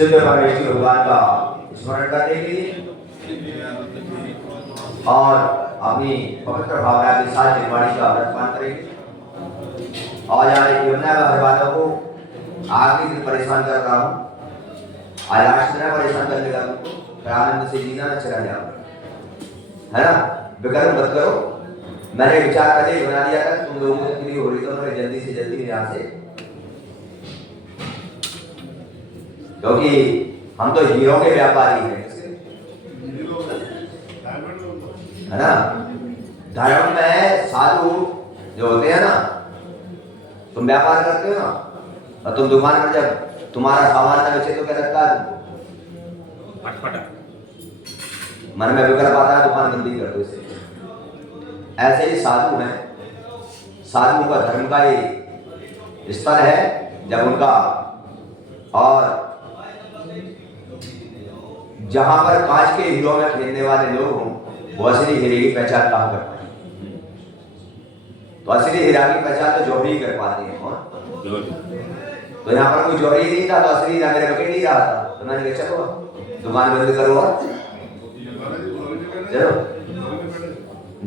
सिद्ध परमेश्वर भगवान का स्मरण करने के लिए और अपनी पवित्र भावना के साथ निर्वाणी का व्रत पालन करेंगे। और यहाँ यमुना का हर बातों को आगे दिन परेशान कर रहा हूँ, आज लास्ट दिन परेशान करने लगा हूँ, आनंद से जीना न चला जाओ, है ना। बेकार मत करो। मैंने विचार पहले बना दिया था, तुम लोगों की तकलीफ हो रही तो मैं जल्दी से जल्दी यहाँ से, क्योंकि हम तो हीरो के व्यापारी हैं, है ना। धर्म में साधु जो होते हैं ना, तुम व्यापार करते हो ना, और तुम दुकान पर जब तुम्हारा सामान ना बेचे तो क्या लगता है तुमको? मन में विकल्प आता है, दुकान बंदी कर दो इसे। ऐसे ही साधु हैं, साधु का धर्म का ये स्तर है जब उनका, और जहां पर कांच के हीरो में खेलने वाले लोग हों, वो असली हीरे की पहचान कहाँ कर पाए? तो असली हीरा की पहचान तो जौहरी कर पाते हैं। कौन? तो यहाँ पर कोई जौहरी नहीं था, तो असली हीरा मेरे पकड़ नहीं रहा था, तो मैंने कहा चलो दुकान बंद करो और चलो।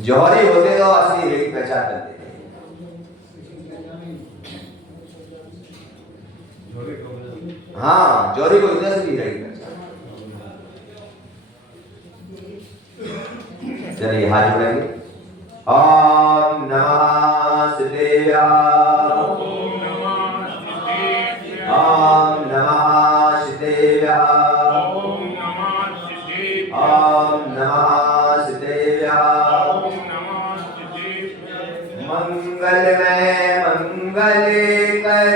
जौहरी होते तो असली हीरे की पहचान करते थे। हाँ, जौहरी को इतना असली हीरे की पहचान। चलिए हाथ जोड़ेंगे। ओम नमः शिवाय, ओम नमः शिवाय, ओम नमः शिवाय। मंगलमय मंगल कर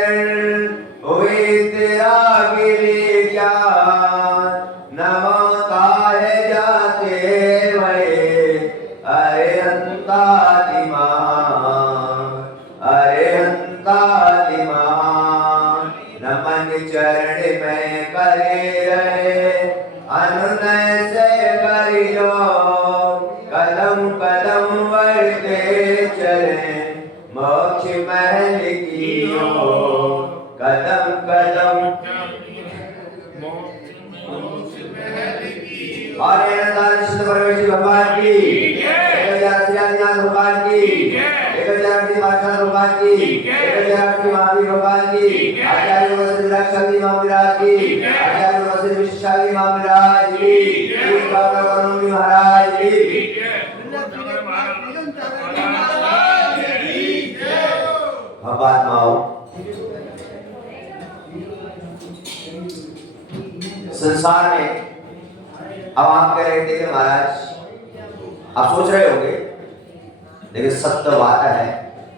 होए तेरा गिरे ज्ञान, नमः जाते भये अरे अंतादिमा, अरे अंतादिमा। नमन चरण में करे रहे अनुनय से करियो, कदम कदम बढ़ते चले मोक्ष महल की ओर, कदम कदम और परमेश्वर भगवान की, भगवान की, भगवान की, महावीर भगवान की, आचार्य वशिष्ठ महाराज की, आचार्य वशिष्ठ विशाली महाराज की, महाराज की। भगवान माओ संसार में अब आप कह रहे थे कि महाराज, आप सोच रहे होंगे, लेकिन सत्य बात है,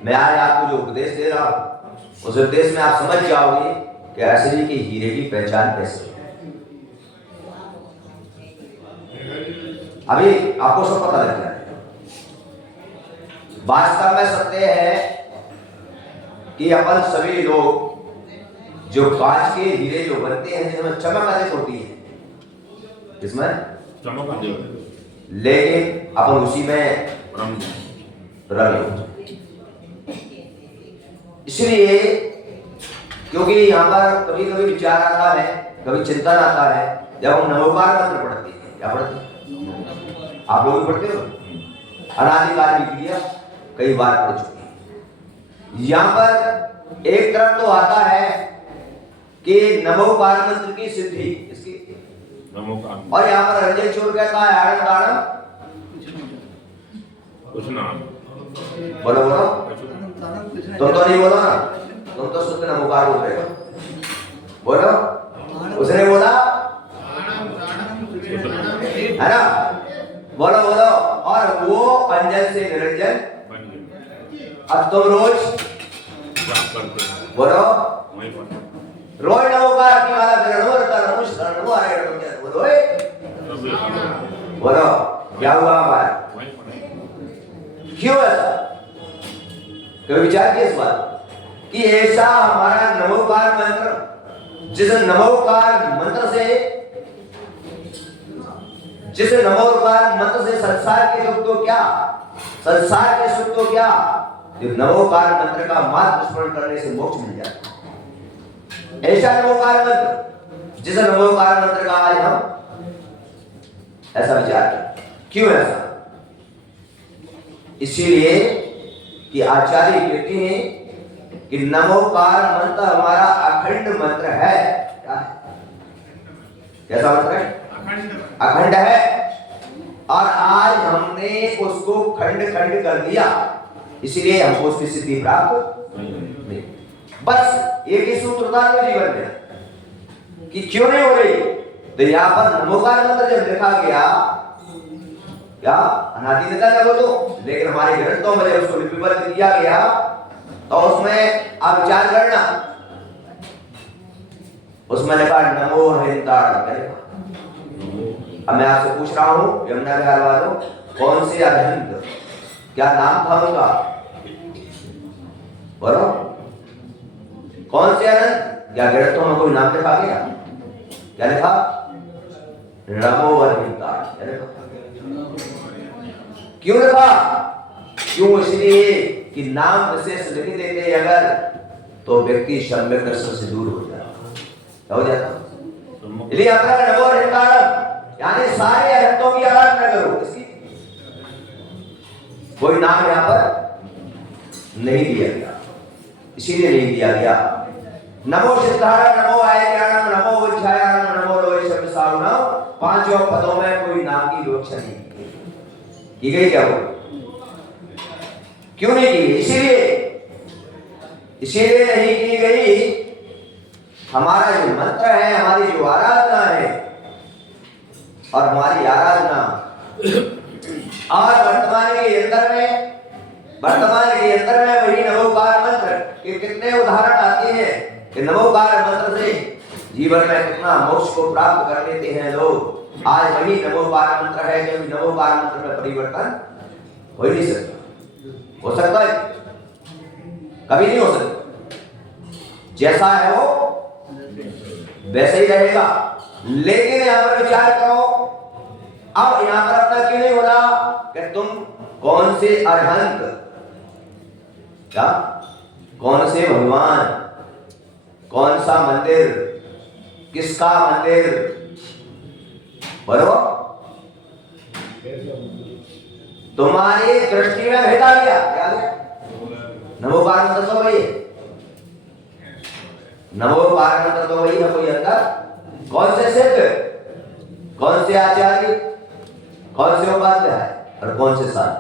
मैं आज आपको जो उपदेश दे रहा हूं उस उपदेश में आप समझ जाओगे कि असली की हीरे की पहचान कैसे है। अभी आपको सब पता लग जाएगा। वास्तव में सत्य है कि अपन सभी लोग जो कांच के हीरे जो बनते हैं, जिसमें चमक अधिक होती है, इसमें चमक अधिक, लेकिन अपन उसी में रंग। इसलिए क्योंकि यहाँ पर कभी कभी विचार आता है, कभी चिंतन आता है, जब हम नमोकार मंत्र पढ़ते हैं। क्या पढ़ते हैं? आप लोग भी पढ़ते हो? अनादिकाल की क्रिया कई बार पढ़ चुके हैं। यहाँ पर एक तरफ तो आता है कि नमोकार मंत्र की सिद्धि, इसकी नमोकार, और यहाँ पर रंजन चोर कहता है आड़म दाड़म कुछ नाम बोलो बोलो, तुम तो नहीं बोलो ना, तुम तो शुद्ध नमोकार बोल रहे हो, बोलो। उसने बोला है ना, बोलो बोलो। और वो अंजन से निरंजन, अब तुम रोज बोलो, रोज नमोकार की माला बोलो। क्या हुआ हमारा? क्यों ऐसा? कभी विचार किया इस बात कि ऐसा हमारा नमोकार मंत्र, जिस नमोकार मंत्र से संसार के सुख तो क्या, संसार के सुख तो क्या, जो नमोकार मंत्र का मात्र स्मरण करने से मोक्ष मिल जाता है। ऐसा नमोकार मंत्र जिस नमोकार मंत्र का आज हम ऐसा विचार करें। क्यों ऐसा? इसीलिए कि आचार्य कहते हैं कि नमोकार मंत्र हमारा अखंड मंत्र है। क्या है? कैसा मंत्र है? अखंड है। और आज हमने उसको खंड खंड कर दिया, इसीलिए हमको उसकी सिद्धि प्राप्त नहीं। बस एक ही सूत्र था जीवन में कि क्यों नहीं हो रही। तो यहाँ पर नमोकार मंत्र जब लिखा गया, क्या अनादि नेता जब तो, लेकिन हमारे ग्रंथों में जब उसको लिपिबद्ध किया गया तो उसमें आप विचार करना, उसमें लिखा नमो हरिताड़। अब मैं आपसे पूछ रहा हूं यमुना विहार वालों, कौन से अरहंत, क्या नाम था उनका? बोलो, कौन से अरहंत? क्या ग्रंथों में कोई नाम लिखा गया? क्या लिखा? नमो हरिताड़। क्यों लिखा? क्यों? इसलिए कि नाम विशेष लिख देते अगर तो व्यक्ति सम्यक दर्शन से दूर हो जाता। क्या हो जाता? इसलिए अपना नमो हरिताड़ यानी सारे अरहंतों की आराधना करो। इसकी कोई नाम यहां पर नहीं दिया गया, इसीलिए नहीं दिया गया। नमो सिद्धारण, नमो आयज्ञानम, नमो उज्जयानम, नमो लोय शब्दसारुणम, पांचों पदों में कोई नाम की विवक्षा नहीं की गई। क्या हो? क्यों नहीं की? इसीलिए नहीं की गई। हमारा जो मंत्र है, हमारी जो आराधना है, और हमारी आराधना और वर्तमान के अंदर में वही नमोकार मंत्र के कितने उदाहरण आते हैं कि नमोकार मंत्र से जीवन में कितना मोक्ष को प्राप्त कर लेते हैं लोग। आज वही नमोकार मंत्र है, जो नमोकार मंत्र में परिवर्तन हो ही नहीं सकता। हो सकता है? कभी नहीं हो सकता। जैसा है वो वैसे ही रहेगा। लेकिन यहां पर विचार करो, अब यहां पर अपना क्यों नहीं हो रहा कि तुम कौन से अरहंत, क्या कौन से भगवान, कौन सा मंदिर, किसका मंदिर? बोलो, तुम्हारी दृष्टि में भेद आ गया। क्या है? नमोकार मंत्र तो वही है, नमोकार मंत्र तो वही है। कोई अंदर कौन से सिद्ध, कौन से आचार्य, कौन से उपाध्याय और कौन से साथ?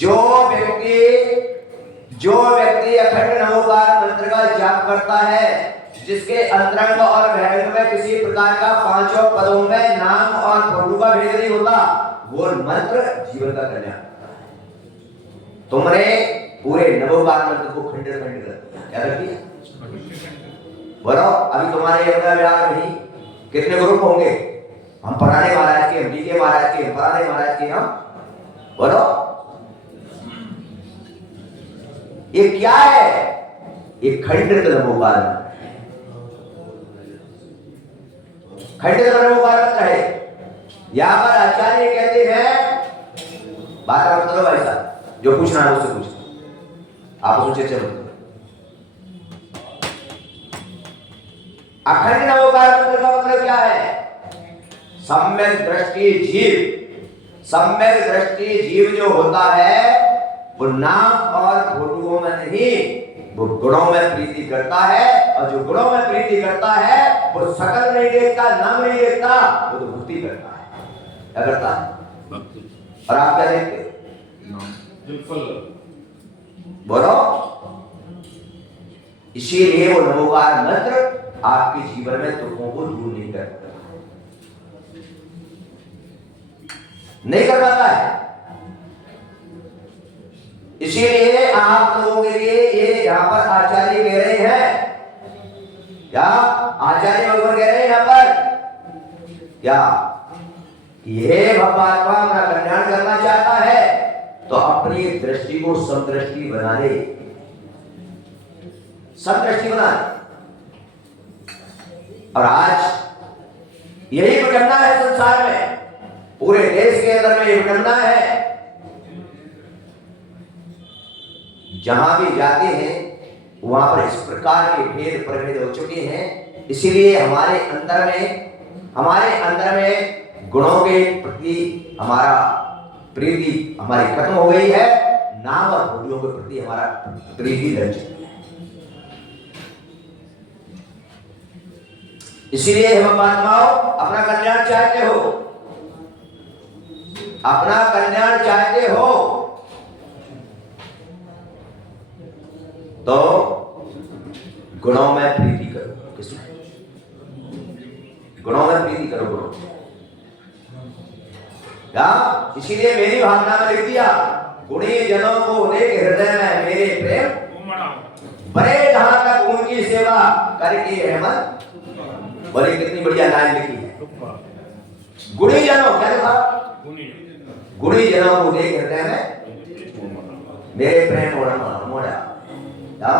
जो व्यक्ति अखंड नमोकार मंत्र का जाप करता है, जिसके अंतरंग और बहिरंग में किसी प्रकार का पांचों पदों में नाम और फोटो का भेद नहीं होता, वो मंत्र जीवन का कल्याण करता है। तुमने पूरे नमोकार मंत्र को खंड खंड कर दिया। क्या कर दिया? बोलो, अभी तुम्हारे यमुना विहार में कितने ग्रुप होंगे? हम पराने महाराज के, हम डीके महाराज के, पराने महाराज के, हम बोलो, ये क्या है? ये खंडित नमोकार मंत्र, खंडित नमोकार मंत्र है। यहां पर आचार्य कहते हैं, बात आप करो भाई साहब, जो पूछना है उससे पूछो, आप सोचे चलो। अखंड नमोकार मंत्र का मतलब क्या है? सम्यक दृष्टि जीव, सम्यक दृष्टि जीव जो होता है वो नाम और फोटों में नहीं, वो गुणों में प्रीति करता है। और जो गुणों में प्रीति करता है वो शकल नहीं देखता, नाम नहीं देखता, वो तो भक्ति करता है। क्या करता है? और आप क्या देखते? बोलो, इसीलिए वो नमोकार मंत्र आपके जीवन में दुखों को दूर नहीं करता, नहीं कर पाता है। इसीलिए आप लोगों के लिए ये यहाँ पर आचार्य कह रहे हैं, क्या आचार्य भगवान कह रहे हैं यहाँ पर, क्या ये भगवात्मा अपना कल्याण करना चाहता है तो अपनी दृष्टि को समदृष्टि बना ले, समदृष्टि बना ले। और आज यही विडंबना है संसार में, पूरे देश के अंदर में यही विडंबना है। जहां भी जाते हैं वहां पर इस प्रकार के भेद प्रभेद हो चुके हैं। इसीलिए हमारे अंदर में गुणों के प्रति हमारा प्रीति हमारी खत्म हो गई है, नाम और भूलियों के प्रति हमारा प्रीति लग चुकी है। इसीलिए हम महात्माओं अपना कल्याण चाहते हो, अपना कल्याण चाहते हो तो गुणों में प्रीति करो। किसमें? गुणों में प्रीति करो, गुणों क्या? इसीलिए मेरी भावना में लिख दिया, गुणी जनों को देख हृदय में मेरे प्रेम बड़े, जहां तक उनकी सेवा करके रहमत। बड़ी कितनी बढ़िया लाइन लिखी है। गुणी जनों, क्या लिखा? गुणी जनों को देख हृदय में मेरे प्रेम मोड़ा। क्या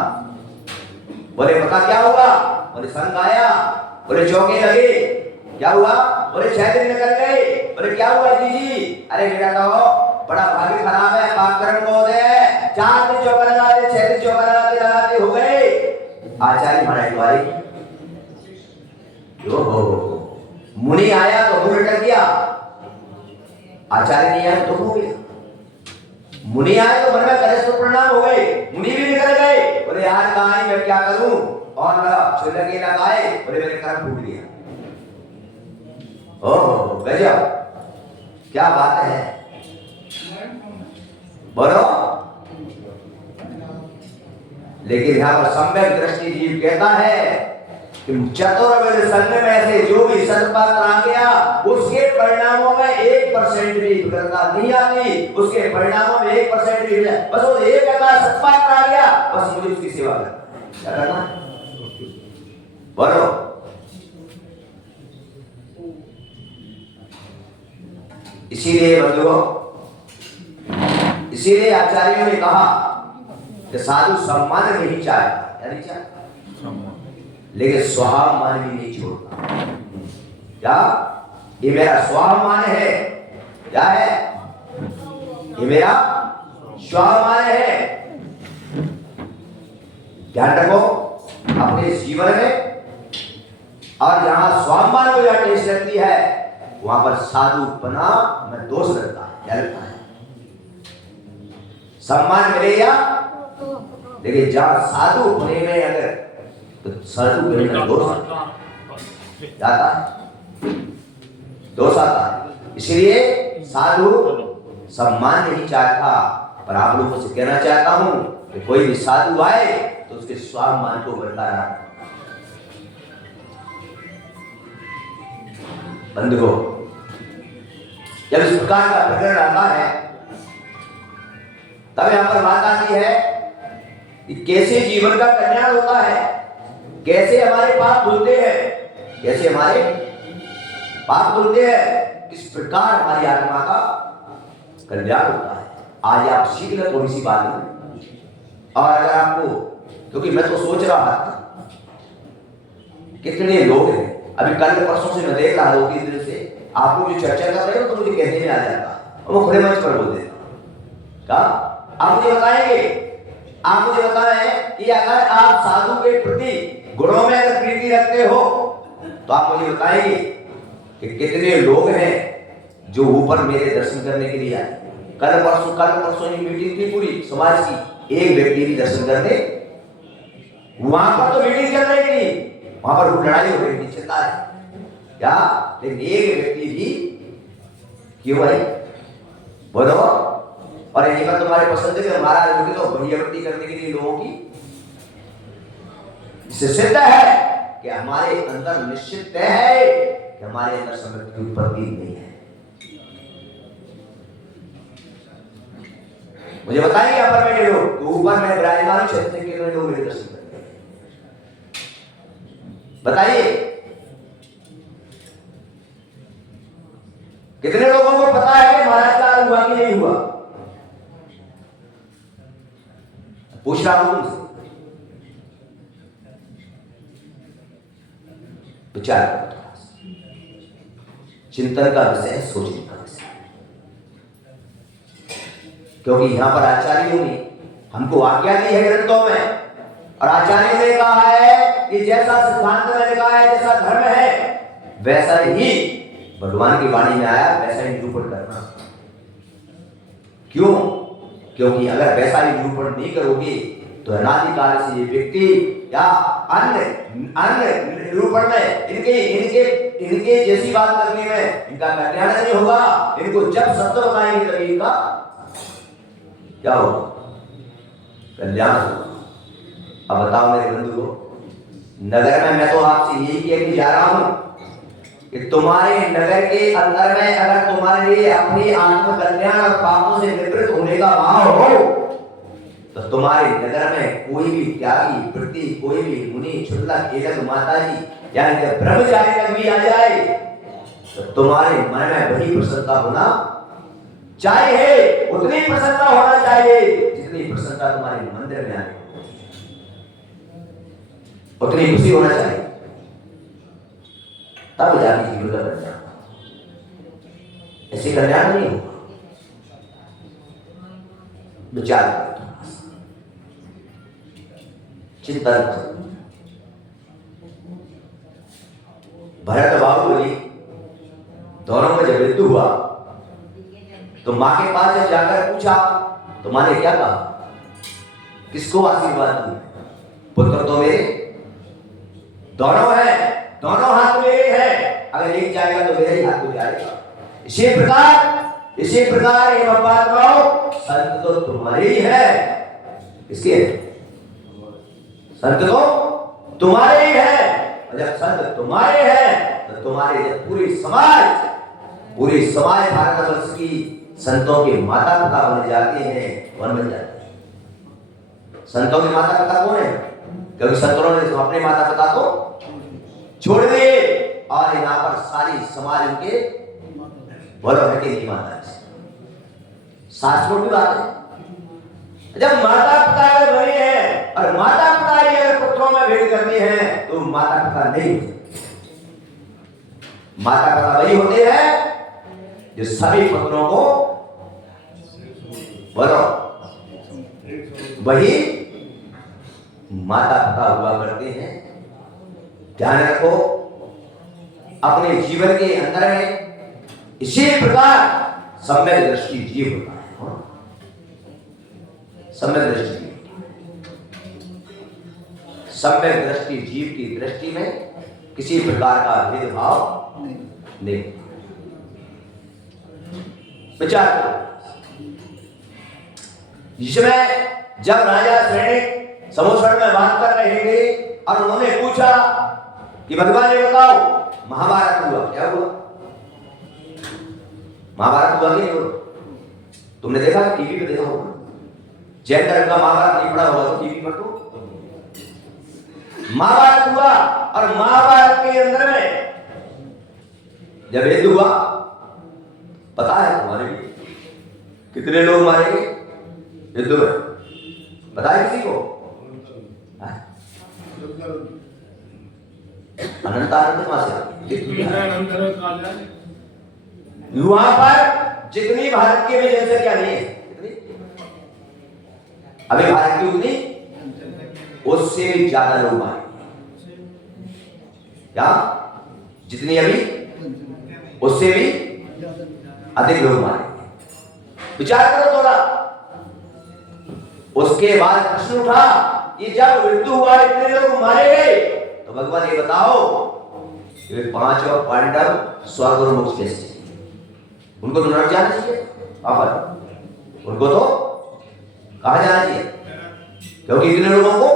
बोले? पता क्या हुआ? बोले संग आया, बोले चौके लगे। क्या हुआ? बोले 6 दिन निकल गए। बोले क्या हुआ जी? अरे मेरा तो बड़ा भाग्य खराब है, पाप कर्म को दे 4 दिन चौका लगाते, 6 दिन चौका लगाते हो गए। आचार्य महाराज भाई मुनि आया तो मुनि लटक गया, आचार्य नहीं आया तो हो गया। मुनि आए तो मन में करे सो प्रणाम हो गए, मुनि भी निकल गए। बोले यार कहानी मैं क्या करूं, और लगे लगाए। बोले मेरे कर्म फूट गया। ओह गजब, क्या बात है, बोलो। लेकिन यहाँ पर सम्यक दृष्टि जीव कहता है कि चतुर्वेद संग में से जो भी सत्पात्र आ गया, उसके परिणामों में 1% भी विफलता नहीं आती। उसके परिणामों में 1% भी, बस वो एक अगर सत्पात्र आ गया, बस मुझे उसकी सेवा करना। क्या करना? बोलो। इसीलिए बंधुओं, इसीलिए आचार्यों ने कहा कि साधु सम्मान नहीं चाहता, नहीं चाहता, लेकिन स्वाभिमान भी नहीं छोड़ता। क्या? ये मेरा स्वाभिमान है। क्या है? ये मेरा स्वाभिमान है। ध्यान रखो अपने जीवन में, और जहां स्वाभिमान को जहां ठेस लगती है, वहां पर साधुपना में दोष लगता है। क्या लगता है? सम्मान मिलेगा, लेकिन जहां साधु होने में अगर तो साधु होने में दोष जाता है, दोष आता है। इसलिए साधु सम्मान नहीं चाहता, पर आप लोगों से कहना चाहता हूं कि कोई भी साधु आए तो उसके स्वाभिमान को बरकरार बंधुओं। जब इस प्रकार का प्रकरण आता है, तब यहां पर बात आती है कि कैसे जीवन का कल्याण होता है, कैसे हमारे पाप धुलते हैं, कैसे हमारे पाप धुलते हैं, किस प्रकार हमारी आत्मा का कल्याण होता है। आज आप सीख ले थोड़ी सी बात में। और अगर आपको, क्योंकि मैं तो सोच रहा था कितने लोग हैं, अभी कल परसों से मैं देख रहा 2-3 दिन से आपको जो चर्चा कर रहे हो, तो मुझे कहने में आ जाता और वो खुले मंच पर बोल देता। क्या आप मुझे बताएंगे? आप मुझे बताएं कि अगर आप साधु के प्रति गुणों में अगर प्रीति रखते हो, तो आप मुझे बताएंगे कि कितने लोग हैं जो ऊपर मेरे दर्शन करने के लिए आए। कल परसों की मीटिंग थी पूरी समाज की, एक व्यक्ति भी दर्शन करने, वहां पर तो मीटिंग चल रही थी, वहां पर लड़ाई हो रही थी, चिल्ला रहे क्या, लेकिन एक व्यक्ति भी क्यों आई? बोलो। और ये बात तुम्हारे पसंद है कि हमारा लोग तो भैयावटी करने के लिए लोगों की, इससे सिद्ध है कि हमारे अंदर निश्चित तय है कि हमारे अंदर समृद्धि की उत्पत्ति नहीं है। मुझे बताइए यहाँ पर मेरे लोग, तो ऊपर मैं विराजमान क्षेत्र के कितने लोग मेरे दर्शन करते हैं? बताइए कितने लोगों को पता है कि महाराज का हुआ कि नहीं हुआ? पूछ रहा हूं तुमसे, विचार करो, चिंतन का विषय, सोचने का विषय। क्योंकि यहां पर आचार्यों ने हमको आज्ञा दी है ग्रंथों में, और आचार्य ने कहा है कि जैसा सिद्धांत मैंने कहा है, जैसा धर्म है, वैसा ही भगवान की वाणी में आया, वैसा ही निरूपण करना। क्यों? क्योंकि अगर वैसा ही निरूपण नहीं करोगे तो अनादिकाल से ये व्यक्ति या अन्य निरूपण में इनके जैसी बात करने में इनका कल्याण नहीं होगा। इनको जब सत्य बताएंगे तभी इनका क्या होगा? कल्याण होगा। अब बताओ मेरे बंधुओं, नगर में मैं तो आपसे यही कह के जा रहा हूं कि तुम्हारे नगर के अंदर में अगर तुम्हारे लिए अपनी आत्म कल्याण और पापों से निवृत्त होने का भाव हो तो तुम्हारे नगर में कोई भी त्यागी वृत्ति, कोई भी मुनि, क्षुल्लक, केलक, माता जी यानी कि ब्रह्मचारी तक भी आ जाए तो तुम्हारे मन में वही प्रसन्नता होना चाहिए, उतनी प्रसन्नता होना चाहिए जितनी प्रसन्नता तुम्हारे मंदिर में आने, उतनी खुशी होना चाहिए, तब जाके जीवन का कल्याण। ऐसे कल्याण नहीं होगा। विचार करो, चिंतन करो। भरत बाहुबली दोनों में जब मृत्यु हुआ तो मां के पास जब जाकर पूछा तो मां ने क्या कहा? किसको आशीर्वाद दी? पुत्र तो मेरे दोनों हैं, दोनों हाथ मेरे हैं, अगर एक जाएगा तो मेरा ही हाथ में जाएगा। इसी प्रकार ये बात कहो, संत तो तुम्हारे ही है। किसके? संत तो तुम्हारे ही है। और जब संत तुम्हारे हैं तो तुम्हारे जब पूरी समाज भारतवर्ष की संतों के माता पिता बन जाते हैं, कौन बन जाते हैं? संतों के माता पिता कौन है? क्योंकि संतों ने अपने माता पिता को छोड़ दिए और यहाँ पर सारी समाज उनके बोलो है कि नहीं माता जी? शास्त्रों की बात है। जब माता पिता अगर बने हैं और माता पिता ही अगर पुत्रों में भेद करते हैं तो माता पिता नहीं होते। माता पिता वही होते हैं जो सभी पुत्रों को बोलो वही माता पिता हुआ करते हैं। ध्यान रखो अपने जीवन के अंदर में इसी प्रकार सम्यक दृष्टि जीव होता है। सम्यक दृष्टि जीव की दृष्टि में किसी प्रकार का भेदभाव नहीं। विचार करो, जिसमें जब राजा श्रेणी समुद्र में बात कर रहे थे और उन्होंने पूछा कि भगवान ये बताओ महाभारत हुआ क्या हुआ? महाभारत हुआ कि नहीं हुआ? तुमने देखा? टीवी पे देखा होगा। जैन धर्म का महाभारत नहीं पढ़ा होगा तो टीवी पर तो महाभारत हुआ। और महाभारत के अंदर में जब युद्ध हुआ, पता है तुम्हारे कितने लोग मारे गए युद्ध में? पता है किसी को? अनंत वहां पर जितनी भारत की भी जनसंख्या नहीं है, अभी भारत की उतनी उससे भी ज्यादा लोग मारे। क्या? जितनी अभी उससे भी अधिक लोग मारे। विचार करो थोड़ा। उसके बाद प्रश्न उठा कि जब मृत्यु हुआ इतने लोग मारे गए तो भगवान ये बताओ ये पांचों पांडव स्वर्ग और मोक्ष कैसे? उनको तो नरक जाना चाहिए, उनको तो कहां जाना चाहिए? क्योंकि इतने लोगों को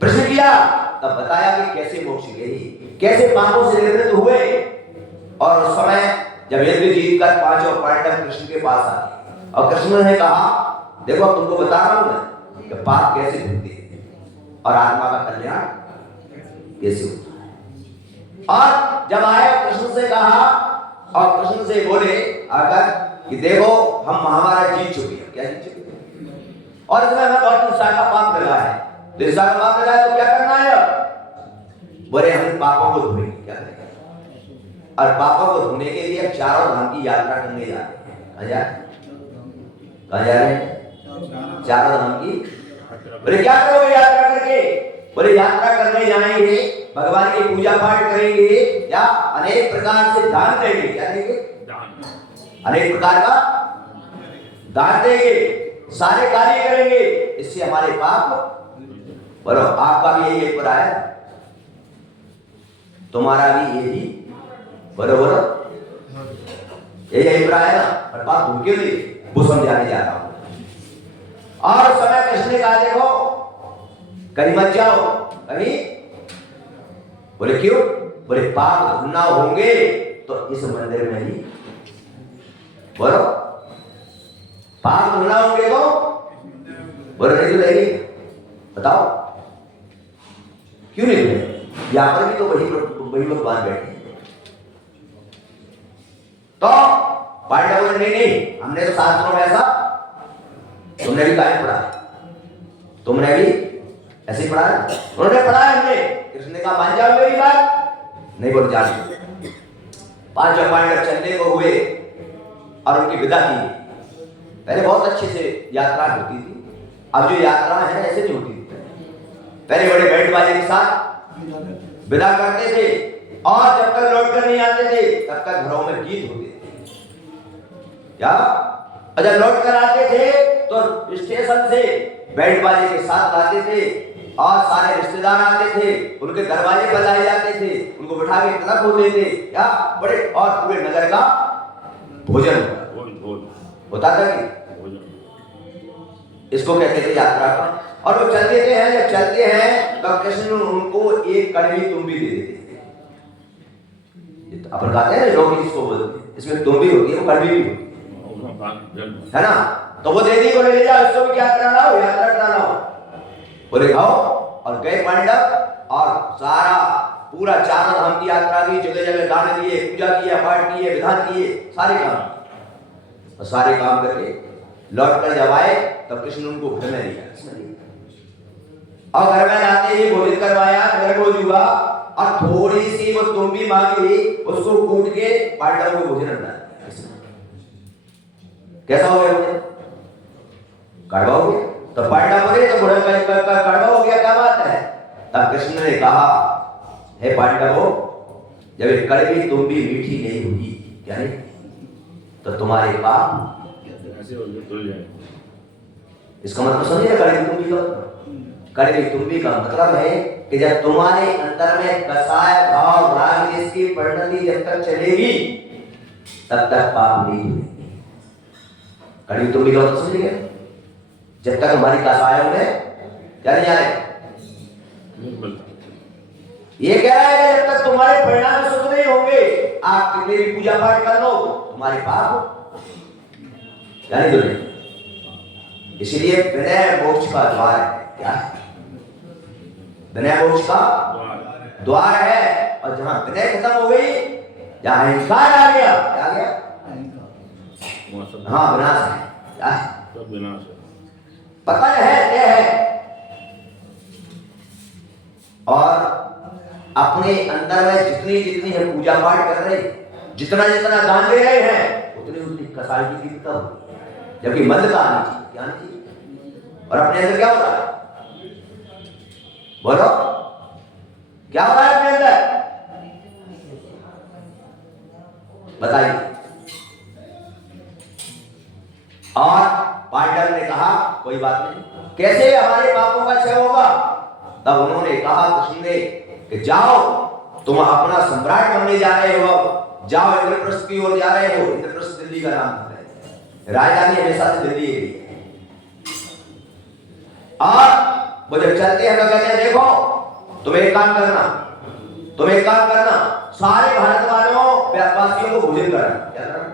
प्रश्न किया तब बताया कि कैसे मोक्ष गए, कैसे पापों से निवृत्त हुए। और उस समय जब युद्ध जीत कर पांचों पांडव कृष्ण के पास आए और कृष्ण ने कहा देखो अब तुमको बता रहा हूं मैं कि पाप कैसे धुलते हैं और आत्मा का कल्याण कैसे होता है। और जब आए कृष्ण से कहा और कृष्ण से बोले आकर कि देखो हम महाभारत जीत चुके हैं। क्या जीत चुके हैं? और इसमें हमें बहुत निशा का पाप लगा है। निशा का पाप लगा है तो क्या करना है? बोले हम पापों को धोएंगे। क्या करेंगे? और पापों को धोने के लिए चारों धाम की यात्रा करने जा रहे हैं। कहाँ जा रहे हैं? चारों धाम की बोले क्या करोगे यात्रा करके? बोले यात्रा करने जाएंगे, भगवान की पूजा पाठ करेंगे, या अनेक प्रकार से दान देंगे। क्या देंगे? अनेक प्रकार का दान देंगे, सारे कार्य करेंगे, इससे हमारे पाप। बोलो आपका भी यही अभिप्राय है, तुम्हारा भी यही, बोलो बोलो यही अभिप्राय है ना? पर बात भूल क्यों नहीं, वो समझाने जा रहा हूं। और समय कृष्ण ने कहा देखो कहीं मत जाओ, कहीं। बोले क्यों? बोले पाप धुलना होंगे तो इस मंदिर में ही। बोलो पाप धुलना होंगे तो बोलो नहीं धुलेगी। बताओ क्यों नहीं धुले? यहां पर भी तो वही भगवान बैठे। तो पांडवों ने नहीं, हमने तो शास्त्रों में ऐसा, तुमने भी कहा पढ़ा, तुमने भी ऐसे ही पढ़ा है, उन्होंने पढ़ा है, हमने। कृष्ण ने कहा मान जाओ मेरी बात, नहीं बोल जान। पांचों पांडव चलने को हुए और उनकी विदा की। पहले बहुत अच्छे से यात्रा होती थी, अब जो यात्रा है ऐसे नहीं होती थी। पहले बड़े बैंड बाजे के साथ विदा करते थे, और जब तक लौट कर नहीं आते थे तब तक घरों में गीत होते थे। क्या? जब लौट कर आते थे तो स्टेशन से बैंड बाजे के साथ आते थे, और सारे रिश्तेदार आते थे, उनके दरवाजे बजाए जाते थे, उनको बिठा के तलब होते थे, क्या बड़े, और पूरे नगर का भोजन होता था कि इसको कहते थे यात्रा का। और वो चलते थे हैं, जब चलते हैं तब कृष्ण उनको एक कड़वी तुम्बी दे देते थे। अपन कहते हैं लोग इसको बोलते हैं, इसमें तुम्बी होती है, वो कड़वी भी होती है ना। तो वो दे दी, बोले ले जाओ, इसको भी क्या कराना हो, यात्रा कराना हो। बोले खाओ, और गए पांडव, और सारा पूरा 4 धाम की यात्रा की, जगह जगह दान दिए, पूजा किया, पाठ किए, विधान किए, सारे काम, और सारे काम करके लौट कर जब आए तब कृष्ण उनको घर में लिया, और घर में जाते ही भोजन करवाया, गर्भभोज हुआ, और थोड़ी सी वो तुम्बी मांगी, उसको कूट के पांडवों को भोजन डाला। कैसा हो गया? कड़वा हो गया। तो पांडव बोले तो बुढ़ा कड़वा हो गया, क्या बात है? तब कृष्ण ने कहा हे पांडवों, जब एक कड़वी तुम्बी मीठी नहीं हुई, क्या नहीं, तो तुम्हारे पाप इसका मतलब समझिए ना। कड़वी तुम्बी का, कड़वी तुम्बी का मतलब है कि जब तुम्हारे अंदर में कसाय भाव राग देश की परिणति जब तक चलेगी तब तक पाप नहीं हुए। कड़वी तुम्बी का मतलब समझिए, जब तक हमारी कसायों में क्या नहीं आए। ये कह रहा है कि जब तक तुम्हारे परिणाम शुद्ध नहीं होंगे, आप कितने भी पूजा पाठ कर लो, तुम्हारे पाप यानी तो नहीं। इसलिए विनय मोक्ष का द्वार है। क्या है? विनय मोक्ष का द्वार है। और जहां विनय खत्म हो गई, जहां अहंकार आ गया, क्या आ गया? हाँ विनाश है। क्या है? विनाश है, पतन है, तय है। और अपने अंदर में जितनी जितनी हम पूजा पाठ कर रहे, जितना जितना दान दे रहे हैं, उतनी उतनी कसाई की दिक्कत हो, जबकि मद का आनी चाहिए, क्या आनी चाहिए। और अपने अंदर क्या हो रहा है? बोलो क्या हो रहा है अपने अंदर? बताइए। और पांडव ने कहा कोई बात नहीं, कैसे हमारे पापों का क्षय होगा? तब उन्होंने कहा कृष्ण ने कि जाओ, तुम अपना सम्राट बनने जा रहे हो, जाओ इंद्रप्रस्थ की ओर जा रहे हो। इंद्रप्रस्थ दिल्ली का नाम है, राजधानी हमेशा से दिल्ली है। और वो जब चलते हैं तो कहते हैं देखो तुम एक काम करना, तुम एक काम करना, सारे भारत वासियों को भोजन कराना। क्या करना?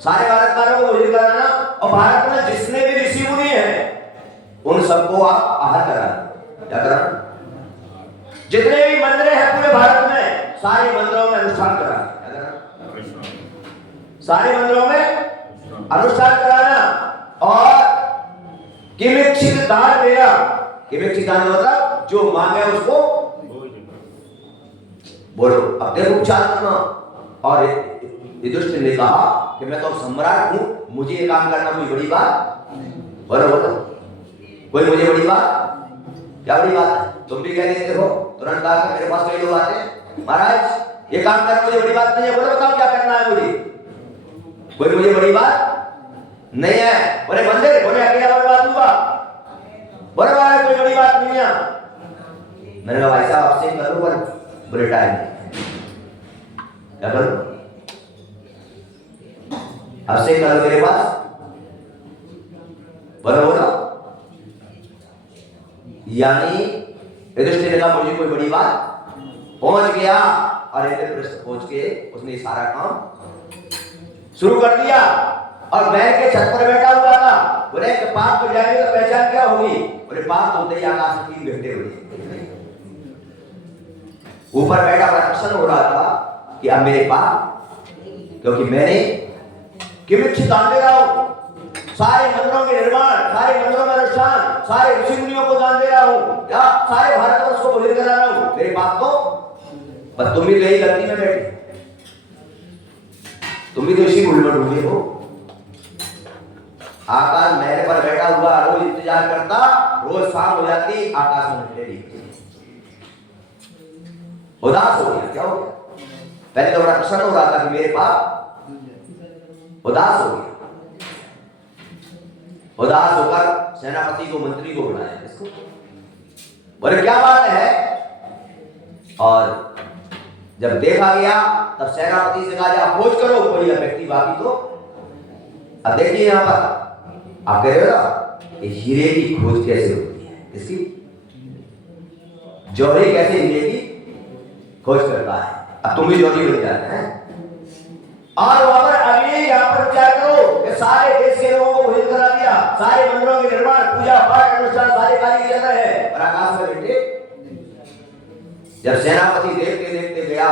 सारे भारत वालों को भोजन कराना, और भारत में जितने भी ऋषि मुनि हैं उन सबको आप आहार कराना। क्या कराना? जितने भी मंदिर हैं पूरे भारत में, सारे मंदिरों में अनुष्ठान कराना। क्या कराना? सारे मंदिरों में अनुष्ठान कराना। और किमिच्छित दान मेरा, किमिच्छित दान मतलब जो मांगे उसको बोलो, अपने को उपचार करना। और युधिष्ठिर ने कहा कि मैं तो सम्राट हूं, मुझे ये काम करना कोई बड़ी बात। बोलो बोलो कोई मुझे बड़ी बात, क्या बड़ी बात है? तुम भी कह देते हो तुरंत आकर, मेरे पास कई लोग आते हैं, महाराज ये काम करना मुझे बड़ी बात नहीं है, बोलो बताओ क्या करना है मुझे, कोई मुझे बड़ी बात नहीं है। बोले मंदिर, बोले अकेला बर्बाद हुआ, बोले महाराज कोई बड़ी बात नहीं है। मैंने कहा भाई साहब आपसे करो, पर बोले टाइम नहीं, क्या करूं, आपसे करो मेरे पास, बोलो बोलो। यानी युधिष्ठिर ने कहा मुझे कोई बड़ी बात, पहुंच गया और इंद्रप्रस्थ पहुंच के उसने सारा काम शुरू कर दिया। और बैठ के छत पर बैठा हुआ था, बोले पाप तो जाएंगे तो पहचान क्या होगी, बोले पाप तो होते ही आकाश में 3 घंटे हुए, ऊपर बैठा बड़ा प्रसन्न हो रहा था कि अब मेरे पाप, क्योंकि मैंने किमिच्छित दान दे रहा हूं, सारे मंदिरों के निर्माण, सारे मंदिरों में अनुष्ठान, सारे ऋषि मुनियों को दान दे रहा हूं, या सारे भारतवर्ष को भोजन करा रहा हूं, मेरे पाप तो, पर तुम भी तो यही गलती में बैठे, तुम भी तो इसी भूल में डूबे हो। आकाश महल पर बैठा हुआ रोज इंतजार करता, रोज शाम हो जाती आकाश में बैठी, उदास हो गया, क्या हो गया? पहले तो बड़ा प्रसन्न हो रहा था कि मेरे पाप, उदास हो गया। उदास होकर सेनापति को, मंत्री को बुलाया, इसको बोले क्या बात है, और जब देखा गया तब सेनापति से कहा जा खोज करो कोई व्यक्ति बाकी तो। अब देखिए यहां पर आप कह रहे हो ना, हीरे की खोज कैसे होती है, इसकी जौहरी कैसे हीरे की खोज करता है, अब तुम भी जौहरी बन जाते हैं। और वहां पर अभी यहां पर विचार करो कि सारे देश के लोगों को भोजन करा दिया, सारे मंदिरों के निर्माण, पूजा पाठ अनुष्ठान सारे कार्य चल रहे हैं, और आकाश में बैठे। जब सेनापति देखते देखते गया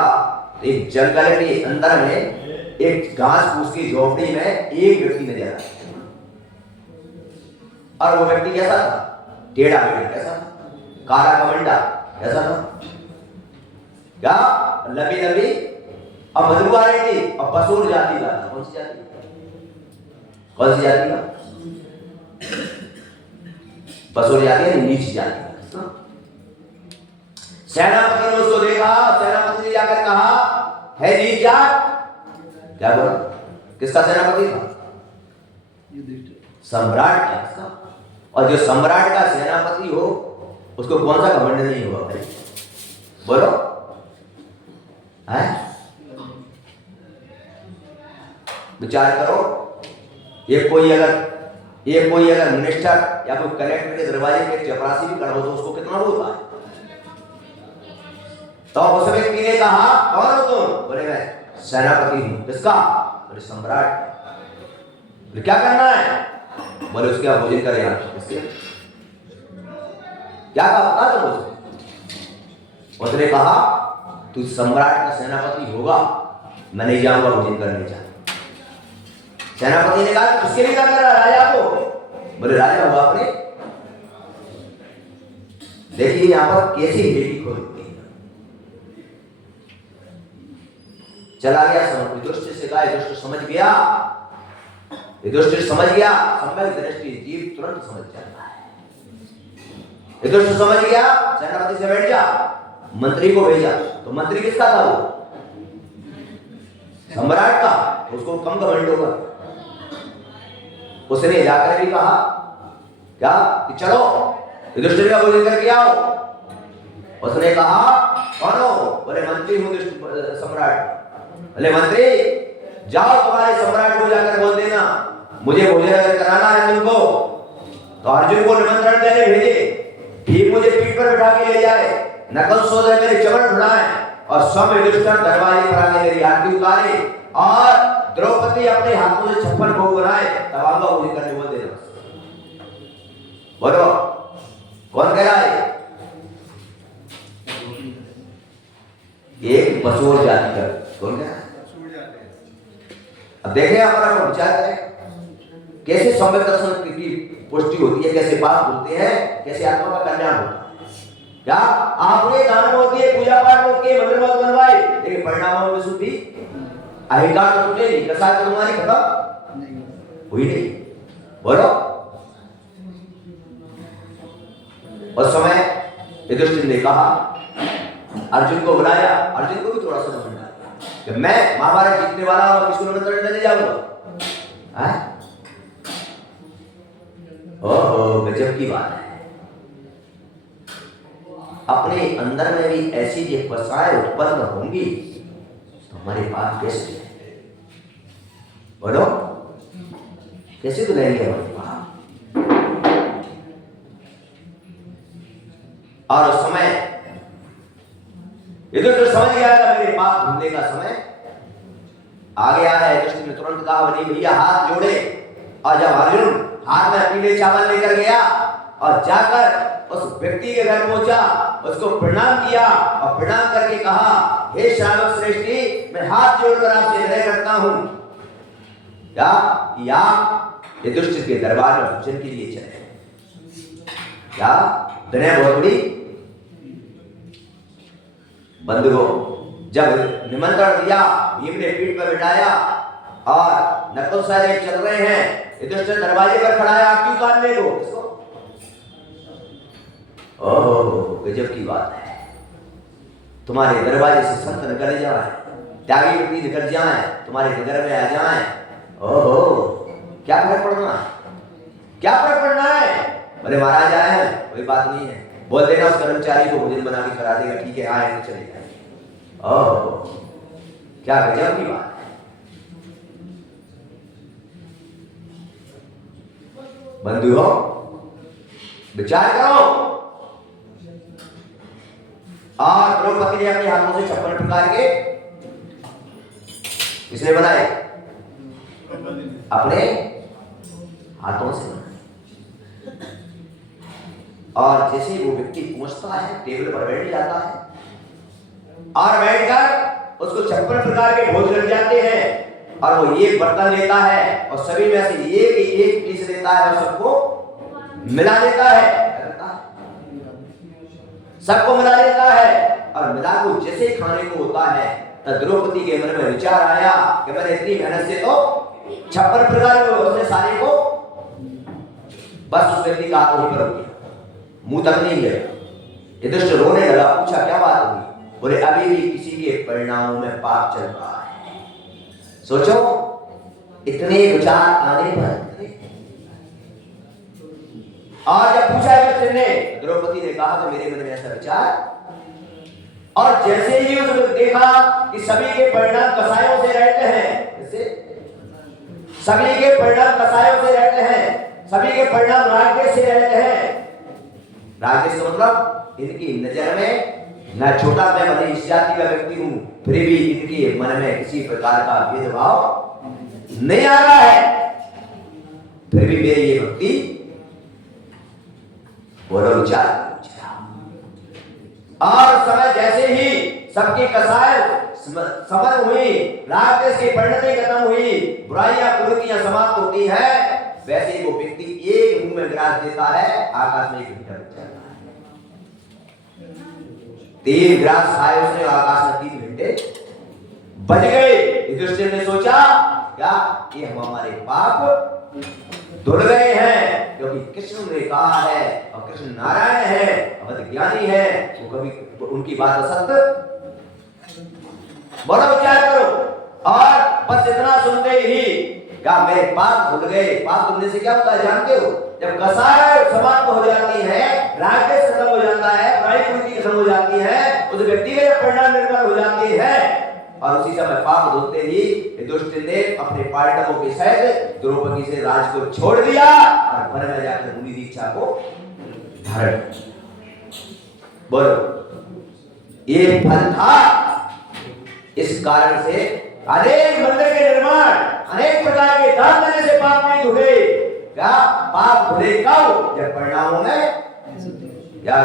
तो एक जंगल के अंदर में एक घास फूस की झोपड़ी में एक व्यक्ति नजर आया, और वो व्यक्ति कैसा था, टेढ़ा मेढ़ा कैसा, काला कमंडा कैसा था, क्या लंबी लंबी और बदबू आ रही थी, और पसूर जाति का, कौन सी जाति, कौन सी जाति का, पसूर जाति है, नीच जाति का। सेनापति ने उसको देखा, सेनापति ने जाकर कहा है नीच जात, क्या बोला, किसका सेनापति था, सम्राट का, इसका। और जो सम्राट का सेनापति हो उसको कौन सा घमंड नहीं हुआ भाई, बोलो है? विचार करो, ये कोई अगर मिनिस्टर या कोई कलेक्टर के दरवाजे पे चपरासी भी खड़ा हो तो उसको कितना बोलता है। तो उस व्यक्ति ने कहा कौन हो तुम, बोले मैं सेनापति हूं, किसका, बोले सम्राट। बोले क्या करना है, बोले उसके आप भोजन करे, इसके क्या कहा बता दो मुझे। उसने कहा तू सम्राट का सेनापति होगा, मैं नहीं जाऊंगा भोजन करने जा। सेनापति ने कहा किसके लिए कर रहा, राजा को, बोले राजा हुआ अपने। देखिए यहां पर कैसी बेटी खोलती है, चला गया समझ, युधिष्ठिर से कहा, युधिष्ठिर समझ गया, युधिष्ठिर समझ गया, सम्यक दृष्टि जीव तुरंत समझ जाता है। युधिष्ठिर समझ गया, सेनापति से बैठ जा, मंत्री को भेजा, तो मंत्री किसका था, वो सम्राट का, उसको कम घमंड होगा। उसने जाकर भी कहा क्या कि चलो युधिष्ठिर का भोजन करके आओ। उसने कहा कौन हो, बोले मंत्री हूं सम्राट। बोले मंत्री जाओ तुम्हारे सम्राट को जाकर बोल देना मुझे भोजन अगर कराना है तुमको तो अर्जुन को निमंत्रण देने भेजे, ठीक मुझे पीठ पर बैठा के ले जाए, नकल सोदर मेरे चमड़ उड़ाए और सब युधिष्ठिर दरवाजे पर आके मेरी आरती उतारे और द्रौपदी अपने हाथों से 56 भोग बनाए, तब आऊंगा भोजन करने बोल देना। बोलो कौन कह रहा है, एक बसोर जाति का, कौन कह रहा है। अब देखें हमारा विचार करें कैसे सम्यक दर्शन की पुष्टि होती है, कैसे बात होते हैं, कैसे आत्मा का कल्याण होता है। क्या आपने दान होती है, पूजा पाठ होती है, मंदिर मत बनवाए, लेकिन परिणामों में शुद्धि अहंकार तो टूटे नहीं, कसा तो तुम्हारी खत्म हुई नहीं। बोलो उस समय युधिष्ठिर ने कहा, अर्जुन को बुलाया, अर्जुन को भी थोड़ा सा समझ आया कि मैं महाभारत जीतने वाला और किसको निमंत्रण देने जाऊंगा। ओहो, गजब की बात है। अपने अंदर में भी ऐसी जो पसाएं उत्पन्न होंगी तो हमारे पाप कैसे दुलेंगे? बोलो, कैसे दुलेंगे हमारे पाप? और उस समय युधिष्ठिर समझ गया था मेरे पाप धुलने का समय आ गया है। युधिष्ठिर ने तुरंत कहा, बनी भैया हाथ जोड़े, और जब अर्जुन हाथ में पीले चावल लेकर गया और जाकर उस व्यक्ति के घर पहुंचा, उसको प्रणाम किया और प्रणाम करके कहा, हे श्रावक श्रेष्ठी, मैं हाथ जोड़कर आपसे विनय करता हूं क्या कि आप युधिष्ठिर के दरबार में भोजन के लिए चले। क्या विनय बहुत बड़ी बंधुओं, जब निमंत्रण दिया, भीम ने पीठ पर बिठाया और नकुल सहदेव चल रहे हैं, युधिष्ठिर दरवाजे पर खड़ा है, आप क्यों काटने को इसको? ओहो, गजब की बात है। तुम्हारे दरवाजे से संत निकल जाए, त्यागी व्यक्ति निकल जाए, तुम्हारे नगर में आ जाए, ओहो, क्या फर्क पड़ना है? क्या फर्क पड़ना है? बोले महाराज आए हैं, कोई बात नहीं है, बोल देना उस कर्मचारी को भोजन बना के करा देगा, ठीक है आए तो चले जाए। ओहो, क्या गजब की बात है। बंधुओं, विचार करो। और द्रौपदी ने अपने हाथों से 56 प्रकार के किसने बनाए? अपने हाथों से बनाए। और जैसे वो व्यक्ति पहुंचता है, टेबल पर बैठ जाता है और बैठकर उसको 56 प्रकार के भोजन लग जाते हैं, और वो एक बर्तन लेता है और सभी में से एक पीस लेता है और सबको मिला देता है, सबको मिला देता है। और मिला को जैसे खाने को होता है, तब द्रौपदी के मन में विचार आया कि मैंने इतनी मेहनत से तो 56 प्रकार के उसने सारे को, बस उस व्यक्ति का हाथ वहीं पर हो गया, मुंह तक नहीं गया। युधिष्ठिर रोने लगा, पूछा क्या बात हुई? बोले अभी भी किसी के परिणामों में पाप चल रहा है। सोचो, इतने विचार आने पर। और जब पूछा युधिष्ठिर ने, द्रौपदी ने कहा तो मेरे मन में ऐसा विचार, और जैसे ही उसने देखा कि सभी के परिणाम कसायों से रहते हैं, सभी के परिणाम कसायों से रहते हैं, सभी के परिणाम राक्षस से रहते हैं। राक्षस का मतलब इनकी नजर में, मैं छोटा मैं भले इस जाति का व्यक्ति हूं, फिर भी इनके मन में किसी प्रकार का भेदभाव नहीं आ रहा है, फिर भी मेरी ये भक्ति बोलो विचार। और समय जैसे ही सबकी कसाय समाप्त हुई, राक्षस की परिणति खत्म हुई, बुराइयां कुरीतियां समाप्त होती है, वैसे ही वो व्यक्ति एक मुंह में ग्रास देता है, आकाश में एक घंटा रुक जाता है। 3 ग्रास खाए उसने, आकाश में 3 घंटे बज गए। युधिष्ठिर ने सोचा क्या कि हम हमारे पाप धुल गए हैं, क्योंकि कृष्ण ने कहा है, और कृष्ण नारायण है, अवध ज्ञानी है, वो कभी उनकी बात असत्य। बड़ा विचार करो। और बस इतना सुनते ही क्या मेरे पाप धुल गए। पाप धुलने से क्या होता है जानते हो? जब कसाय समाप्त हो जाती है, राक्षस खत्म हो जाता है, बुराई कुरीति खत्म हो जाती है, उस व्यक्ति के परिणाम निर्भर हो जाते हैं, और उसी समय पाप धुलते ही युधिष्ठिर ने अपने पांडवों के सहित द्रौपदी से राज को छोड़ दिया और वन में जाकर मुनि दीक्षा को धारण किया। बोलो, ये फल था। इस कारण से अनेक मंदिर के निर्माण, अनेक प्रकार के दान देने से पाप नहीं धुले। क्या पाप धुले कब? जब परिणामों में क्या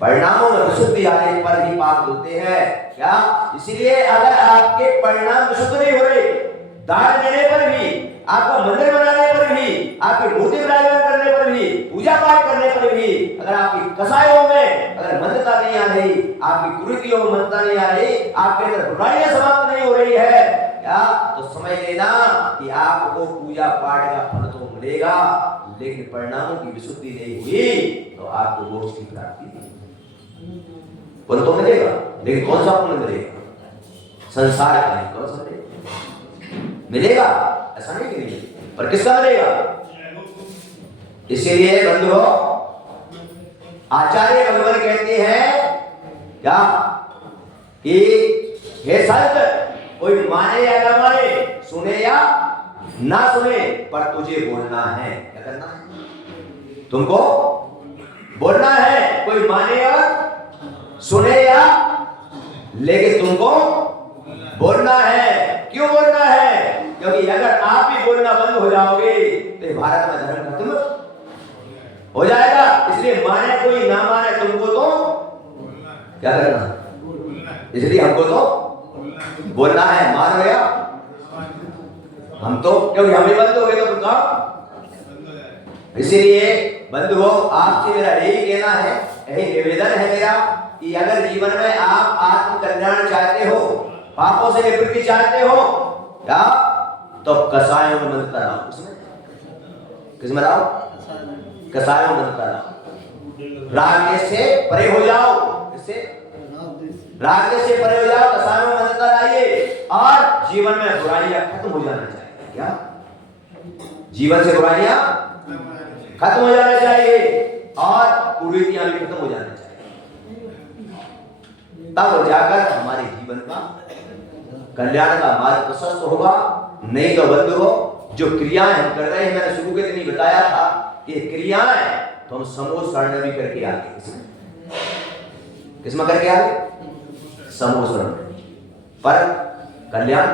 परिणामों में विशुद्धि आने पर ही पाप धुलते हैं। क्या इसीलिए अगर आपके परिणाम विशुद्ध नहीं हो रहे, दान देने पर भी, आपका मंदिर बनाने पर भी, आपकी मूर्ति विराजमान करने पर भी, पूजा पाठ करने पर भी, अगर आपकी कसायों में अगर मंदता नहीं आ रही, आपकी कुरीतियों में मंदता नहीं आ रही, आपके अंदर बुराइयां समाप्त नहीं हो रही है, क्या तो समझ लेना कि आपको पूजा पाठ का फल तो मिलेगा, लेकिन परिणामों की विशुद्धि नहीं हुई तो आपको मोक्ष की प्राप्ति नहीं। पुण्य तो मिलेगा, लेकिन कौन सा पुण्य मिलेगा? संसार का नहीं, कौन सा मिलेगा? ऐसा नहीं कि नहीं, पर किसका मिलेगा? इसीलिए बंधुओं, आचार्य भगवान कहते हैं क्या कि हे संत, कोई माने या ना माने, सुने या ना सुने, पर तुझे बोलना है। क्या करना है? तुमको बोलना है। कोई माने या सुने या, लेकिन तुमको बोलना है। क्यों बोलना है? क्योंकि अगर आप ही बोलना बंद हो जाओगे तो भारत में धर्म खत्म हो जाएगा। इसलिए माने कोई ना माने, तुमको तो क्या करना? इसलिए हमको तो बोलना है। मान गया हम तो, क्योंकि हम ही बंद हो गए तो कहाँ। इसीलिए बंधुओं, आपसे मेरा यही कहना है, यही निवेदन है मेरा कि अगर जीवन में आप आत्म कल्याण चाहते हो, पापों से निवृत्ति चाहते हो, क्या तो कसायों में मत कराओ। किसमें लाओ? कसायों में मत कराओ। राग से परे हो जाओ। इससे राग से परे हो जाओ, कसायों में मत कराइए, और जीवन में बुराइयां खत्म हो जाना चाहिए। क्या जीवन से बुराइयां खत्म हो जाना चाहिए और कुरीतियां भी खत्म हो जाना चाहिए। तब जाकर हमारे जीवन का कल्याण का मार्ग प्रशस्त होगा। नहीं तो बंधुओं, जो क्रियाएं हम कर रहे हैं, मैंने शुरू के दिन ही बताया था कि क्रियाएं तो हम समूह शरण भी करके आगे, किसमें करके आगे? समूह शरण, पर कल्याण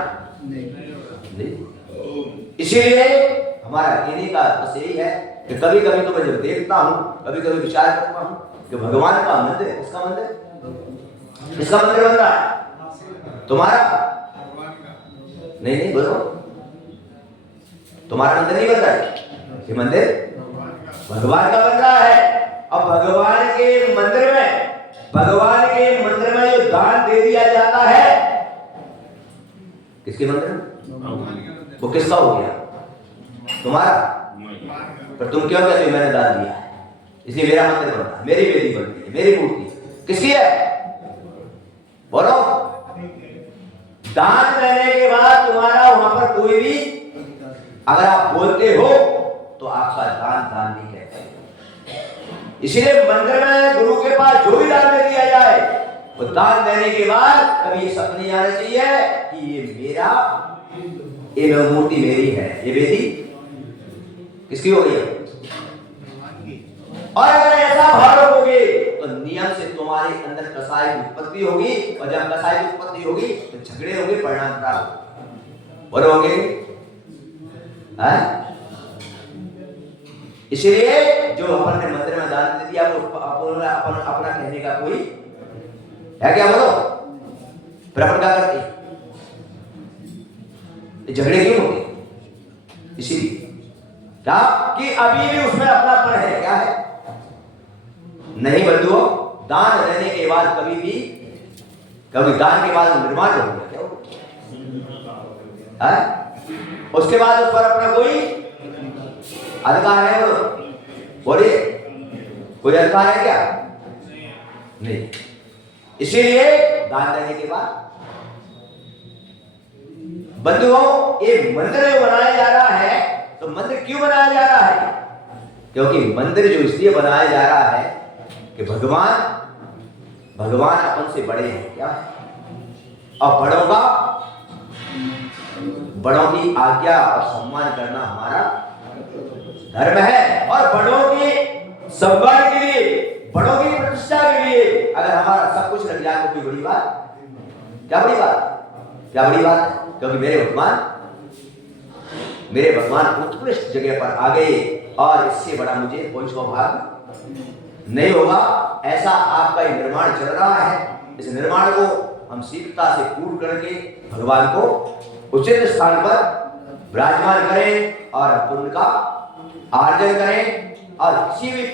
नहीं। इसीलिए हमारा कहने का बस यही है कि कभी कभी तो मैं जब देखता हूं, कभी कभी विचार करता हूं कि भगवान का मंदिर, उसका मंदिर, किसका मंदिर बन रहा है? तुम्हारा नहीं, नहीं बोलो, तुम्हारा मंदिर नहीं बन रहा है, ये मंदिर भगवान का बन रहा है। अब भगवान के मंदिर में जो दान दे दिया जाता है, किसके मंदिर में? वो किसका हो गया? तुम्हारा। पर तुम क्यों कहते हो मैंने दान दिया है, इसलिए मेरा मंदिर बनता है, मेरी वेदी बनती है, मेरी मूर्ति किसकी है? बोलो। दान देने के बाद तुम्हारा वहां पर कोई भी अगर आप बोलते हो तो आपका दान नहीं कहते। इसलिए मंदिर में गुरु के पास जो भी दान दे दिया जाए, वो दान देने के बाद कभी ये सपने नहीं आना चाहिए कि ये मेरा, ये मूर्ति मेरी है, ये वेदी किसकी हो गई है? और अगर ऐसा भाव रखोगे तो नियम से तुम्हारे अंदर कसाई की उत्पत्ति होगी, और जब कसाई की उत्पत्ति होगी तो झगड़े होंगे, परिणाम खराब होंगे। इसलिए जो अपन ने मंदिर में दान दे दिया, वो अपना कहने का कोई है क्या? बोलो। फिर अपन क्या करते? झगड़े क्यों होते? इसीलिए क्या कि अभी भी उसमें अपनापन है। क्या है? नहीं बंधुओं, दान देने के बाद कभी दान के बाद निर्माण हो गया क्या? उसके बाद उस पर अपना कोई अधिकार है? बोलिए, कोई अधिकार है क्या? नहीं। इसीलिए दान देने के बाद बंधुओं, ये मंदिर जो बनाया जा रहा है, तो मंदिर क्यों बनाया जा रहा है? क्योंकि मंदिर जो इसलिए बनाया जा रहा है कि भगवान अपन से बड़े हैं। क्या? और बड़ों की आज्ञा और सम्मान करना हमारा धर्म है। और बड़ों के सम्मान के लिए, बड़ों की प्रतिष्ठा के लिए अगर हमारा सब कुछ लग जाए तो कोई बड़ी बात? क्या बड़ी बात है? क्योंकि मेरे भगवान उत्कृष्ट जगह पर आ गए, और इससे बड़ा मुझे कोई सौभाग्य नहीं होगा। ऐसा आपका ये निर्माण चल रहा है। इस निर्माण को हम शीघ्रता से पूर्ण करके भगवान को उचित स्थान पर विराजमान करें और पुण्य का आर्जन करें, और किसी भी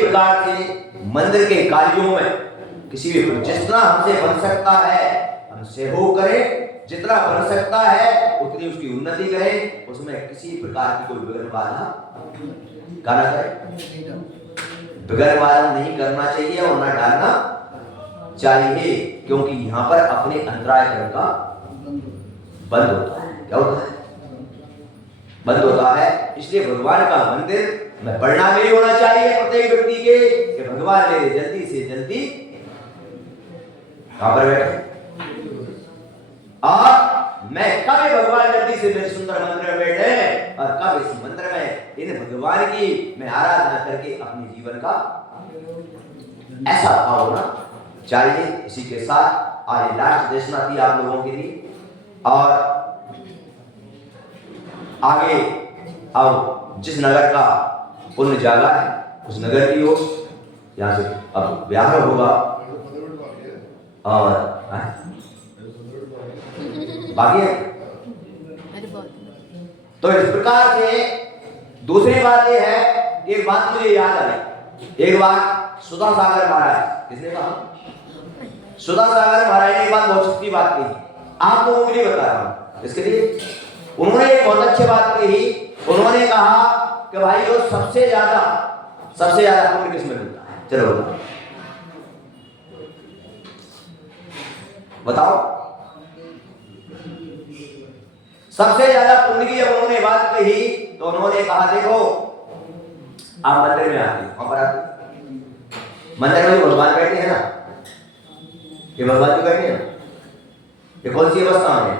प्रकार से मंदिर के कार्यों में जितना हमसे बन सकता है हम सहयोग करें, जितना बन सकता है उतनी उसकी उन्नति करें, उसमें किसी प्रकार की कोई विघ्न बाधा ना करे। विघ्न बाधा नहीं करना चाहिए और ना डालना चाहिए, क्योंकि यहाँ पर अपने अंतराय करने का बंद होता है। क्या होता है? बंद होता है। इसलिए भगवान का मंदिर में पढ़ना भी होना चाहिए प्रत्येक व्यक्ति के कि भगवान मेरे जल्दी से जल्दी कहां पर बैठे, और मैं कब भगवान जल्दी से मेरे सुंदर मंदिर में बैठे, और कब इस मंदिर में इन भगवान की मैं आराधना करके अपने जीवन का ऐसा भाव होना चाहिए। इसी के साथ आज लास्ट देशना थी आप लोगों के लिए, और आगे अब जिस नगर का पुण्य जागा है उस नगर की ओर यहाँ से अब व्याह होगा, और बाकी है। तो इस प्रकार से दूसरी बात यह है, एक बात मुझे याद आई। एक बार सुधा सागर महाराज, किसने कहा? सुधा सागर महाराज ने एक बात बहुत सच्ची बात कही, आप लोगों के लिए बता रहा हूं। इसके लिए उन्होंने एक बहुत अच्छी बात कही। उन्होंने कहा कि भाई वो सबसे ज्यादा पुण्य किसमें मिलता है? चलो बताओ। सबसे ज्यादा पुण्य की जब उन्होंने बात कही तो उन्होंने कहा देखो आप मंदिर में आते, वहां पर आते, मंदिर में जो भगवान बैठे हैं ना, ये भगवान क्यों बैठे हैं? ये कौन सी अवस्था में?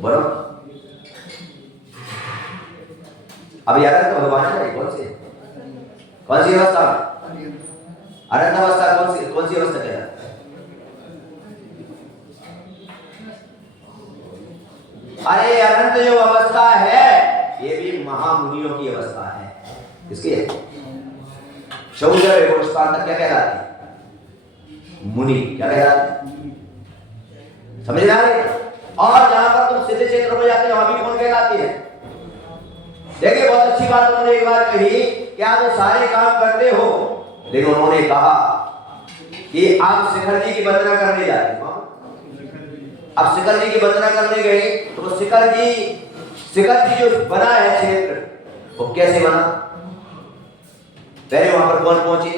बोलो अब यार तो भगवान है, कौन सी अवस्था? अनंत अवस्था। कौन सी अवस्था क्या है? अरे अनंत जो अवस्था है ये भी महामुनियों की अवस्था है। किसकी है? शौर्य तक क्या कहलाती है? मुनि। क्या कहलाती? समझ में आ रही है? और जहां पर तुम सिद्ध क्षेत्र में जाते हो वहां भी कौन कहलाती है? देखिए बहुत अच्छी बात उन्होंने एक बार कही कि आप सारे काम करते हो, लेकिन उन्होंने कहा कि आप शिखर जी की वंदना करने जाते हो। अब शिखर जी की वंदना करने गए तो शिखर जी जो बना है क्षेत्र वो कैसे बना? पहले वहां पर कौन पहुंचे?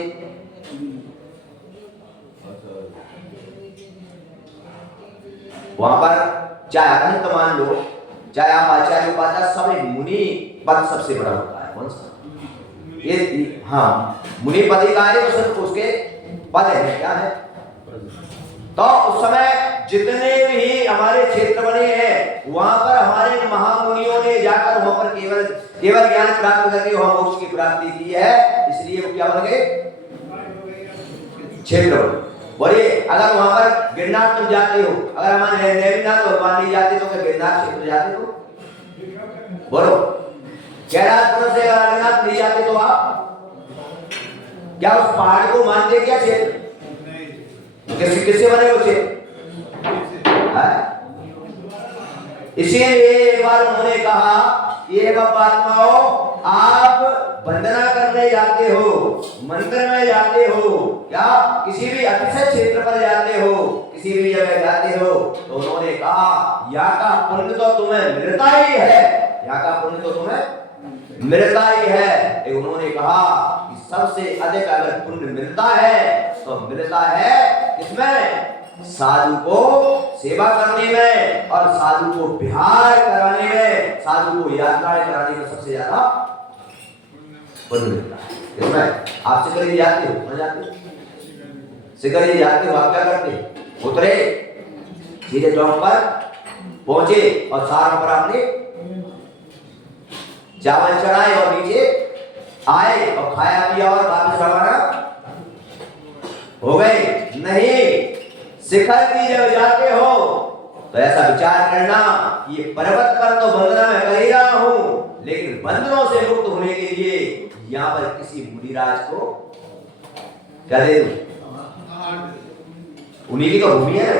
वहां पर चाहे अनंत मान लो, चाहे आप आचार्य उपाध्याय, सब एक मुनि पद सबसे बड़ा होता है। कौन सा? ये हाँ, मुनि पद का है, तो सिर्फ उसके पद है। क्या है? तो उस समय जितने भी हमारे क्षेत्र बने हैं वहां पर हमारे महामुनियों ने जाकर वहां पर केवल ज्ञान प्राप्त करके वहां मोक्ष की प्राप्ति की है। इसलिए वो क्या बन गए? क्षेत्र। बोलिए अगर वहां पर गिरनार तुम जाते हो, अगर हमारे नेमिनाथ भगवान नहीं जाते तो क्या गिरनार क्षेत्र जाते हो? बोलो कैलाशपुर से अगर गिरनार नहीं जाते तो आप क्या उस पहाड़ को मानते? क्या क्षेत्र? किससे बने वो क्षेत्र? इसीलिए एक बार उन्होंने कहा ये बात्माओं आप वंदना करने जाते हो, मंदिर में जाते हो, क्या किसी भी अतिशय क्षेत्र पर जाते हो, किसी भी जगह जाते हो, तो उन्होंने कहा यहाँ का पुण्य तो तुम्हें मिलता ही है, यहाँ का पुण्य तो तुम्हें मिलता ही है। लेकिन उन्होंने कहा कि सबसे अधिक अगर पुण्य मिलता है तो मिलता है किसमें? साधु को सेवा करने में और साधु को विहार कराने में, साधु को यात्राएं कराने में सबसे ज्यादा पुण्य मिलता है। इसमें आप शिखर जी जाते हो, कहाँ जाते हो? शिखर जी जाते हो, आप क्या करते? उतरे, सीधे चौक पर पहुंचे और सारा पर आपने चावल चढ़ाए और नीचे आए और खाया पिया और वापस रवाना हो गए। नहीं, शिखर की जब जाते हो तो ऐसा विचार करना ये पर्वत पर तो वंदना मैं कर ही रहा हूं, लेकिन बंधनों से मुक्त होने के लिए यहाँ पर किसी मुनिराज को क्या दे दूं? उन्हीं की तो भूमि है।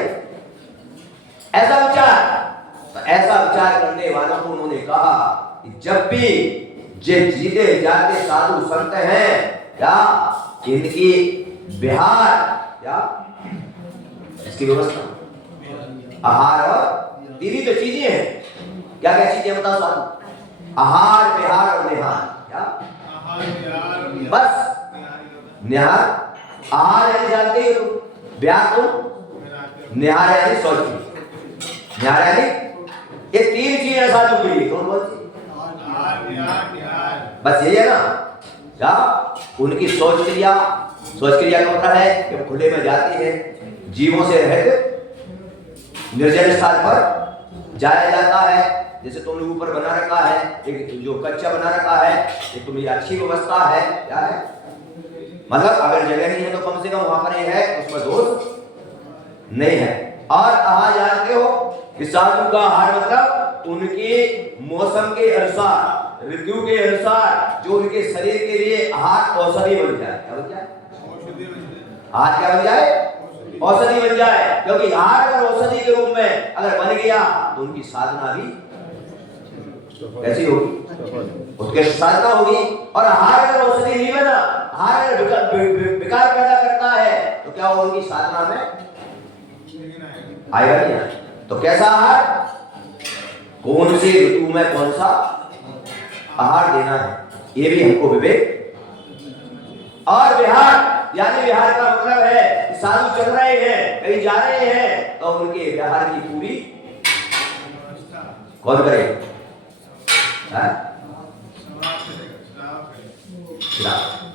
ऐसा विचार करने वालों को उन्होंने कहा कि जब भी जे जीते जाते साधु संत हैं क्या इनकी विहार क्या इसकी व्यवस्था। आहार और तीन ही तो चीजें हैं। क्या क्या चीजें बताओ साथ? आहार, विहार और निहार। क्या? बस निहार। आहार यानी जानते ही हो, विहार तुम, निहार यानी शौच। निहार यानी ये तीन चीजें साधु के लिए। कौन कौन सी? बस यही है ना। क्या उनकी शौच क्रिया, शौच क्रिया का मतलब है कि खुले में जाते हैं, जीवों से रहित निर्जन स्थान पर जाया जाता है। जैसे तुमने ऊपर बना रखा है एक जो कच्चा बना रखा है, एक तुम्हारी अच्छी व्यवस्था है। क्या है मतलब अगर जगह नहीं है तो कम से कम वहां पर ये है उसमें दोष नहीं है। और आहार जानते हो कि साधु का आहार मतलब उनके मौसम के अनुसार, ऋतु के अनुसार जो उनके शरीर के लिए आहार औषधि बन जाए। क्या बन जाए? आहार क्या बन जाए? औषधि बन जाए। क्योंकि आहार अगर औषधि के रूप में अगर बन गया तो उनकी साधना भी कैसी होगी? उसके साधना होगी। और आहार अगर औषधि नहीं बना, आहार अगर विकार पैदा करता है तो क्या होगा? उनकी साधना में आएगा नहीं। तो कैसा आहार, कौन सी ऋतु में कौन सा आहार देना है, ये भी हमको विवेक। और विहार यानी विहार का मतलब है कि साधु चल रहे हैं, कहीं जा रहे हैं तो उनके विहार की पूरी कौन करे?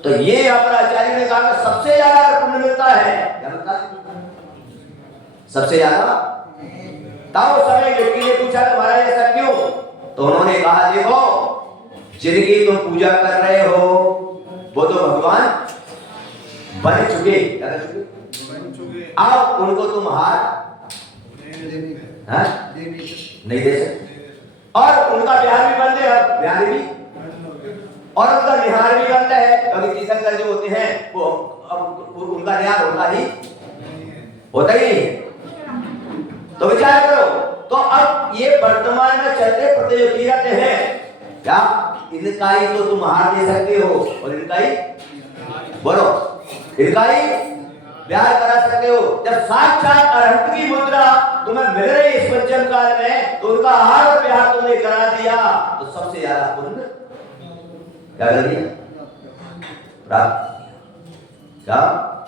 तो ये अपना आचार्य ने कहा सबसे ज्यादा पुण्य मिलता है। क्या मिलता है? सबसे ज्यादा। तब उस समय व्यक्ति ने पूछा कि महाराज ऐसा क्यों? तो उन्होंने कहा देखो जिनकी तुम पूजा कर रहे हो वो तो भगवान बन चुके। क्या कर चुके? अब उनको तुम आहार नहीं दे सकते। और उनका विहार भी बंद है, अब विहार भी, और उनका निहार भी बंद है। क्योंकि तीर्थंकर जो होते हैं वो अब उनका निहार होता ही नहीं। तो विचार करो, तो अब ये वर्तमान में चलते पड़ते जो तीर्थ हैं, क्या इनका ही तो तुम आहार दे सकते हो और इनका ही बोलो, इनका ही विहार करा सकते हो। जब साक्षात अरहंत की मुद्रा तुम्हें मिल रही इस पंचम काल में, तो उनका आहार और विहार तुमने करा दिया, तो सबसे ज्यादा पुण्य क्या कर दिया? प्राप्त। क्या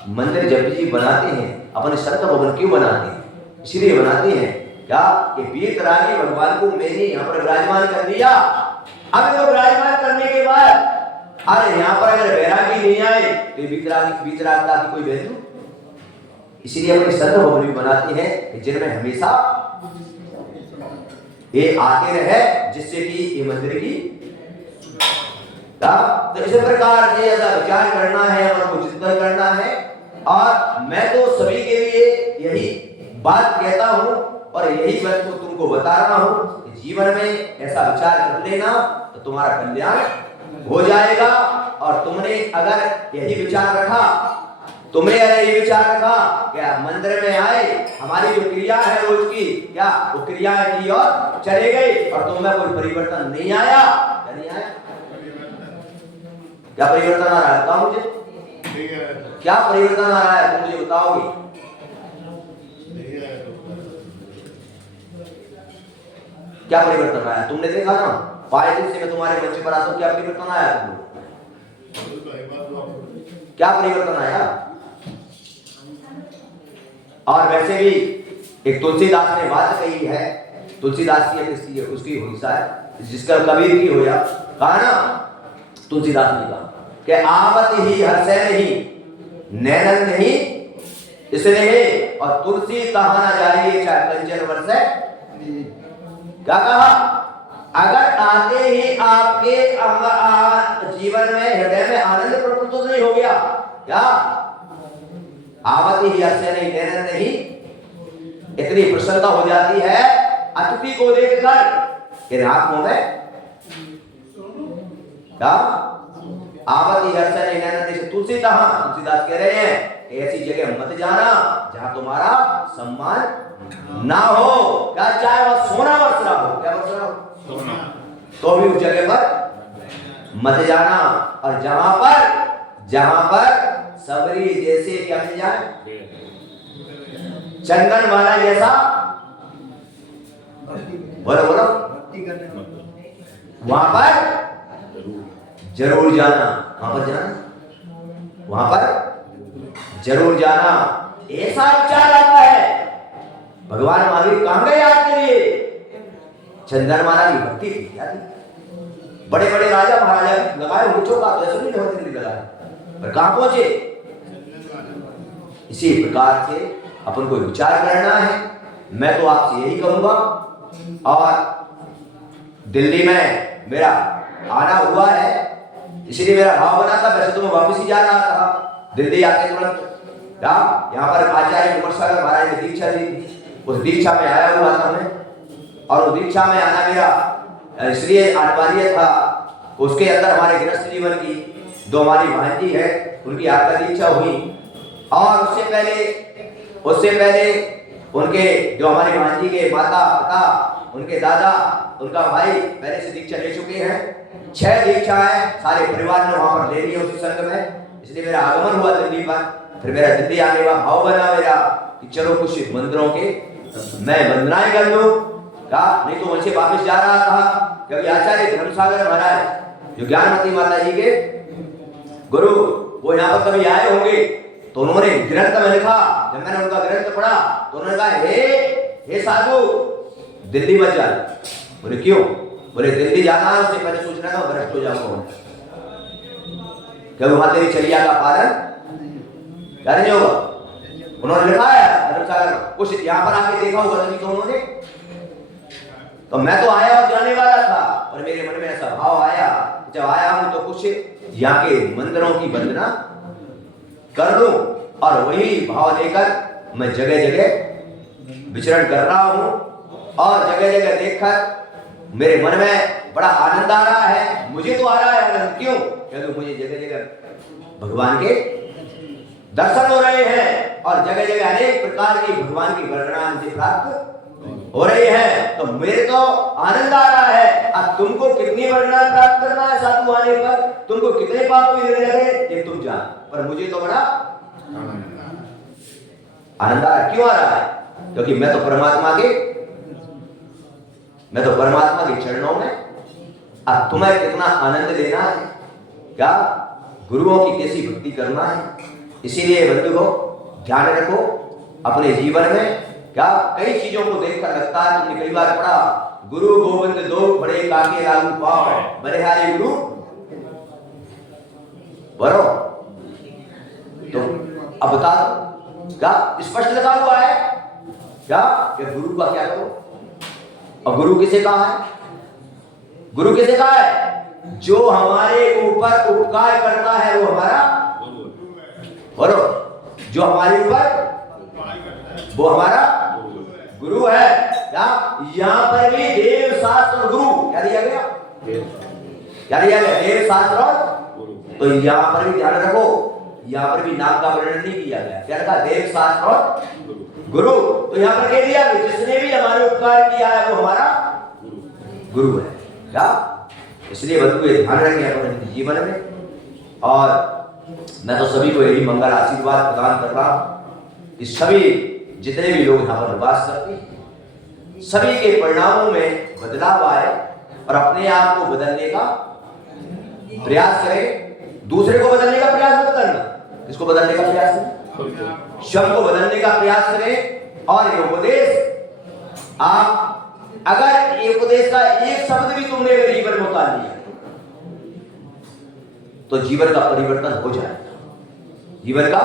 मंदिर जब भी बनाते हैं अपने संत भवन क्यों बनाते हैं? इसलिए बनाते हैं क्या कि वीतरागी भगवान को मैंने यहाँ पर विराजमान कर दिया। अब इनको विराजमान करने के बाद अरे यहाँ पर अगर वैरागी नहीं आए तो वीतरागता की कोई वैल्यू। इसीलिए अपने संत भवन भी बनाते हैं जिनमें हमेशा ये आते रहे, जिससे कि ये मंदिर की तो इस प्रकार से ऐसा विचार करना है और कुछ चिंतन करना है। और मैं तो सभी के लिए यही बात कहता हूं और यही बात को तुमको बता रहा हूं कि जीवन में ऐसा विचार कर लेना तो तुम्हारा कल्याण हो जाएगा। और तुमने अगर यही विचार रखा, तुमने अगर यही विचार रखा क्या मंदिर में आए, हमारी जो क्रिया है रोज की, क्या वो क्रिया की और चले गए और तुम में कोई परिवर्तन नहीं आया? नहीं आया। क्या परिवर्तन आ रहा है बताओ मुझे? क्या परिवर्तन आ रहा है तुम मुझे बताओगे? क्या परिवर्तन आया? तुमने देखा ना 5 दिन से मैं तुम्हारे बच्चे पर आता हूं, क्या परिवर्तन आया तुमको? क्या परिवर्तन आया? और वैसे भी एक तुलसीदास ने बात कही है, तुलसीदास की उसकी हिस्सा है जिसका कबीर की होया कहा ना, तुलसीदास ने कहा कि आवत ही हर्षै नहीं, नैनन नहीं इसने, और तुलसी कहा ना जाइए चाहे कंचन वर्षै। क्या कहा? अगर आते ही आपके जीवन में हृदय में आनंद प्रकट नहीं हो गया, क्या आवत ही हर्षै नहीं, नैनन नहीं, इतनी प्रसन्नता हो जाती है अतिथि को देखकर इन आंखों में, क्या आवत ही हर्षै नहीं, नैनन नहीं। तुलसीदास कह रहे हैं ऐसी जगह मत जाना जहां तुम्हारा सम्मान ना हो। क्या चाहे वह सोना वर्ष रहा हो, क्या वर्ष रहा हो सोना, तो भी उस जगह पर मत जाना। और जहां पर सबरी जैसे क्या मिल जाए चंदन माला जैसा, बोलो बोलो, वहां पर जरूर जाना, वहां पर जाना, वहां पर जरूर जाना, ऐसा विचार आता है। भगवान महावीर कहां गए आपके लिए? चंदन माला की भक्ति थी क्या थी? बड़े बड़े राजा महाराजा लगाए वृक्षों का तो ऐसा नहीं लगाया, पर कहां पहुंचे? इसी प्रकार से अपन को विचार करना है। मैं तो आपसे यही कहूंगा, और दिल्ली में मेरा आना हुआ है, इसलिए मेरा भाव बना था। वैसे तो मैं वापस ही जा रहा था दिल्ली आके तुरंत, यहाँ पर आचार्य कुमार सागर महाराज ने दीक्षा दी थी, उस दीक्षा में आया हुआ था मैं, और उस दीक्षा में आना मेरा इसलिए अनिवार्य था। उसके अंदर हमारे गृहस्थ जीवन की दो हमारी भांजी है, उनकी आत्मा दीक्षा हुई, और उससे पहले उनके जो हमारी भांजी के माता पिता, उनके दादा, उनका भाई पहले से दीक्षा ले चुके हैं। 6 दीक्षाएं सारे परिवार ने वहां पर ले ली उसी संघ में, इसलिए मेरा आगमन हुआ दिल्ली पर। फिर मेरा दिल्ली आने का भाव बना मेरा कि चलो कुछ मंदिरों के मैं वंदनाएं कर लूं, नहीं तो वैसे वापस जा रहा था। क्योंकि आचार्य धर्मसागर महाराज जो ज्ञानमती माता जी के गुरु, वो यहाँ पर कभी आए होंगे, तो उन्होंने ग्रंथ में लिखा, जब मैंने उनका ग्रंथ पढ़ा तो उन्होंने कहा, हे साधु दिल्ली मत जा। बोले क्यों? बोले दिल्ली जाना है, उससे पहले सोचना था भ्रष्ट हो जाऊंगा, क्योंकि वहां तेरी चर्या का पालन क्या नहीं होगा। उन्होंने लिखा है धर्मसागर, कुछ यहाँ पर आके देखा होगा तभी तो उन्होंने। तो मैं तो आया और जाने वाला था, और मेरे मन में ऐसा भाव आया, जब आया हूं तो कुछ यहाँ के मंदिरों की वंदना कर लूं, और वही भाव लेकर मैं जगह जगह विचरण कर रहा हूं, और जगह जगह देखकर मेरे मन में बड़ा आनंद आ रहा है। मुझे तो आ रहा है आनंद, क्यों? क्योंकि मुझे जगह जगह भगवान के दर्शन हो रहे हैं, और जगह जगह अनेक प्रकार की भगवान की वर्णना मुझे प्राप्त हो रही है। तो मेरे तो आनंद आ रहा है। अब तुमको कितनी वर्णना प्राप्त करना है साधु आने पर, तुमको कितने पाप मिलने लगे ये तुम जान, पर मुझे तो बड़ा आनंद आ रहा है। क्यों आ रहा है? क्योंकि मैं तो परमात्मा के चरणों में। अब तुम्हें कितना आनंद लेना है, क्या गुरुओं की कैसी भक्ति करना है। इसीलिए बंधुओं ध्यान रखो अपने जीवन में। क्या कई चीजों को देखकर लगता है, तुमने कई बार पढ़ा, गुरु गोविंद दो बड़े काके लागू पाओ, बलिहारी गुरु बरो। तो अब बता दो, क्या स्पष्ट लगा हुआ है क्या कि गुरु का क्या करो? और गुरु किसे कहा है? गुरु किसे कहा है? जो हमारे ऊपर उपकार करता है वो हमारा बोलो, जो हमारे ऊपर वो हमारा गुरु है। क्या यहाँ पर भी देव शास्त्र और गुरु क्या दिया गया? क्या दिया गया? देव शास्त्र और गुरु। तो यहाँ पर भी ध्यान रखो, यहाँ पर भी नाम का वर्णन नहीं किया गया। क्या रखा? देव शास्त्र और गुरु। तो यहाँ पर कह दिया जिसने भी हमारे उपकार किया है वो हमारा गुरु है। क्या? इसलिए बंधु ये ध्यान रखें अपने जीवन में। और मैं तो सभी को यही मंगल आशीर्वाद प्रदान कर रहा हूं कि सभी जितने भी लोग यहाँ पर निवास करते हैं, सभी के परिणामों में बदलाव आए, और अपने आप को बदलने का प्रयास करें। दूसरे को बदलने का प्रयास मत करना। किसको बदलने का प्रयास करें? स्वयं को बदलने का प्रयास करें। और ये उपदेश, आप अगर ये उपदेश का एक शब्द भी तुमने जीवन में उतार लिया तो जीवन का परिवर्तन हो जाएगा। जीवन का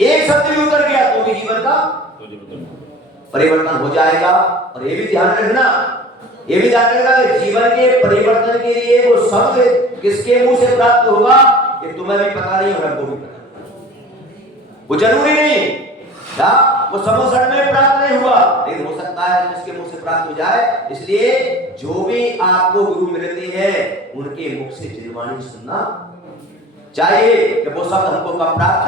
एक शब्द भी उतर गया तो भी जीवन का परिवर्तन हो जाएगा। और ये भी ध्यान रखना, जीवन के परिवर्तन के लिए वो शब्द किसके मुंह से प्राप्त होगा ये तुम्हें भी पता नहीं और हमको भी पता नहीं। वो जरूरी नहीं क्या वो समोसण में प्राप्त नहीं हुआ, लेकिन हो सकता है जिसके मुंह से प्राप्त हो जाए। इसलिए जो भी आपको गुरु मिलते हैं उनके मुख से जिनवाणी सुनना चाहिए कि वो शब्द हमको कब प्राप्त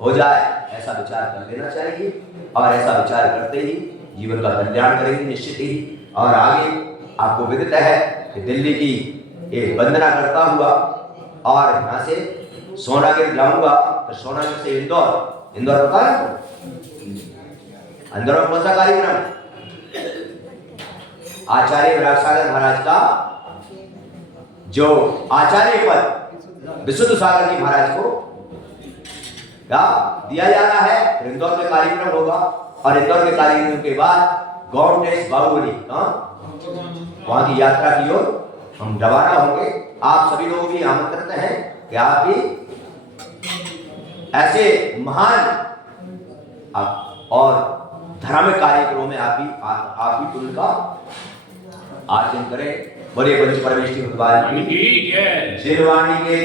हो जाए, ऐसा विचार कर लेना चाहिए। और ऐसा विचार करते ही जीवन का कल्याण करेंगे निश्चित ही। और आगे आपको विदित है कि दिल्ली की एक वंदना करता हुआ और यहाँ से सोनागिर जाऊंगा, तो सोनागिर से इंदौर इंदौर पता है? इंदौर में कौन सा कार्यक्रम? आचार्य विराट सागर महाराज का जो आचार्य पद विशुद्ध सागर जी महाराज को क्या दिया जा रहा है। फिर इंदौर में कार्यक्रम होगा और इंदौर के कार्यक्रम के बाद गौंडेश बाहुबली वहां की यात्रा की ओर हम रवाना होंगे। आप सभी लोग भी आमंत्रित हैं कि आप भी ऐसे महान और धार्मिक कार्यक्रमों में आप भी उनका आचरण करें। बड़े बड़े परमेश्वरी भगवान की जय। शिरवाणी के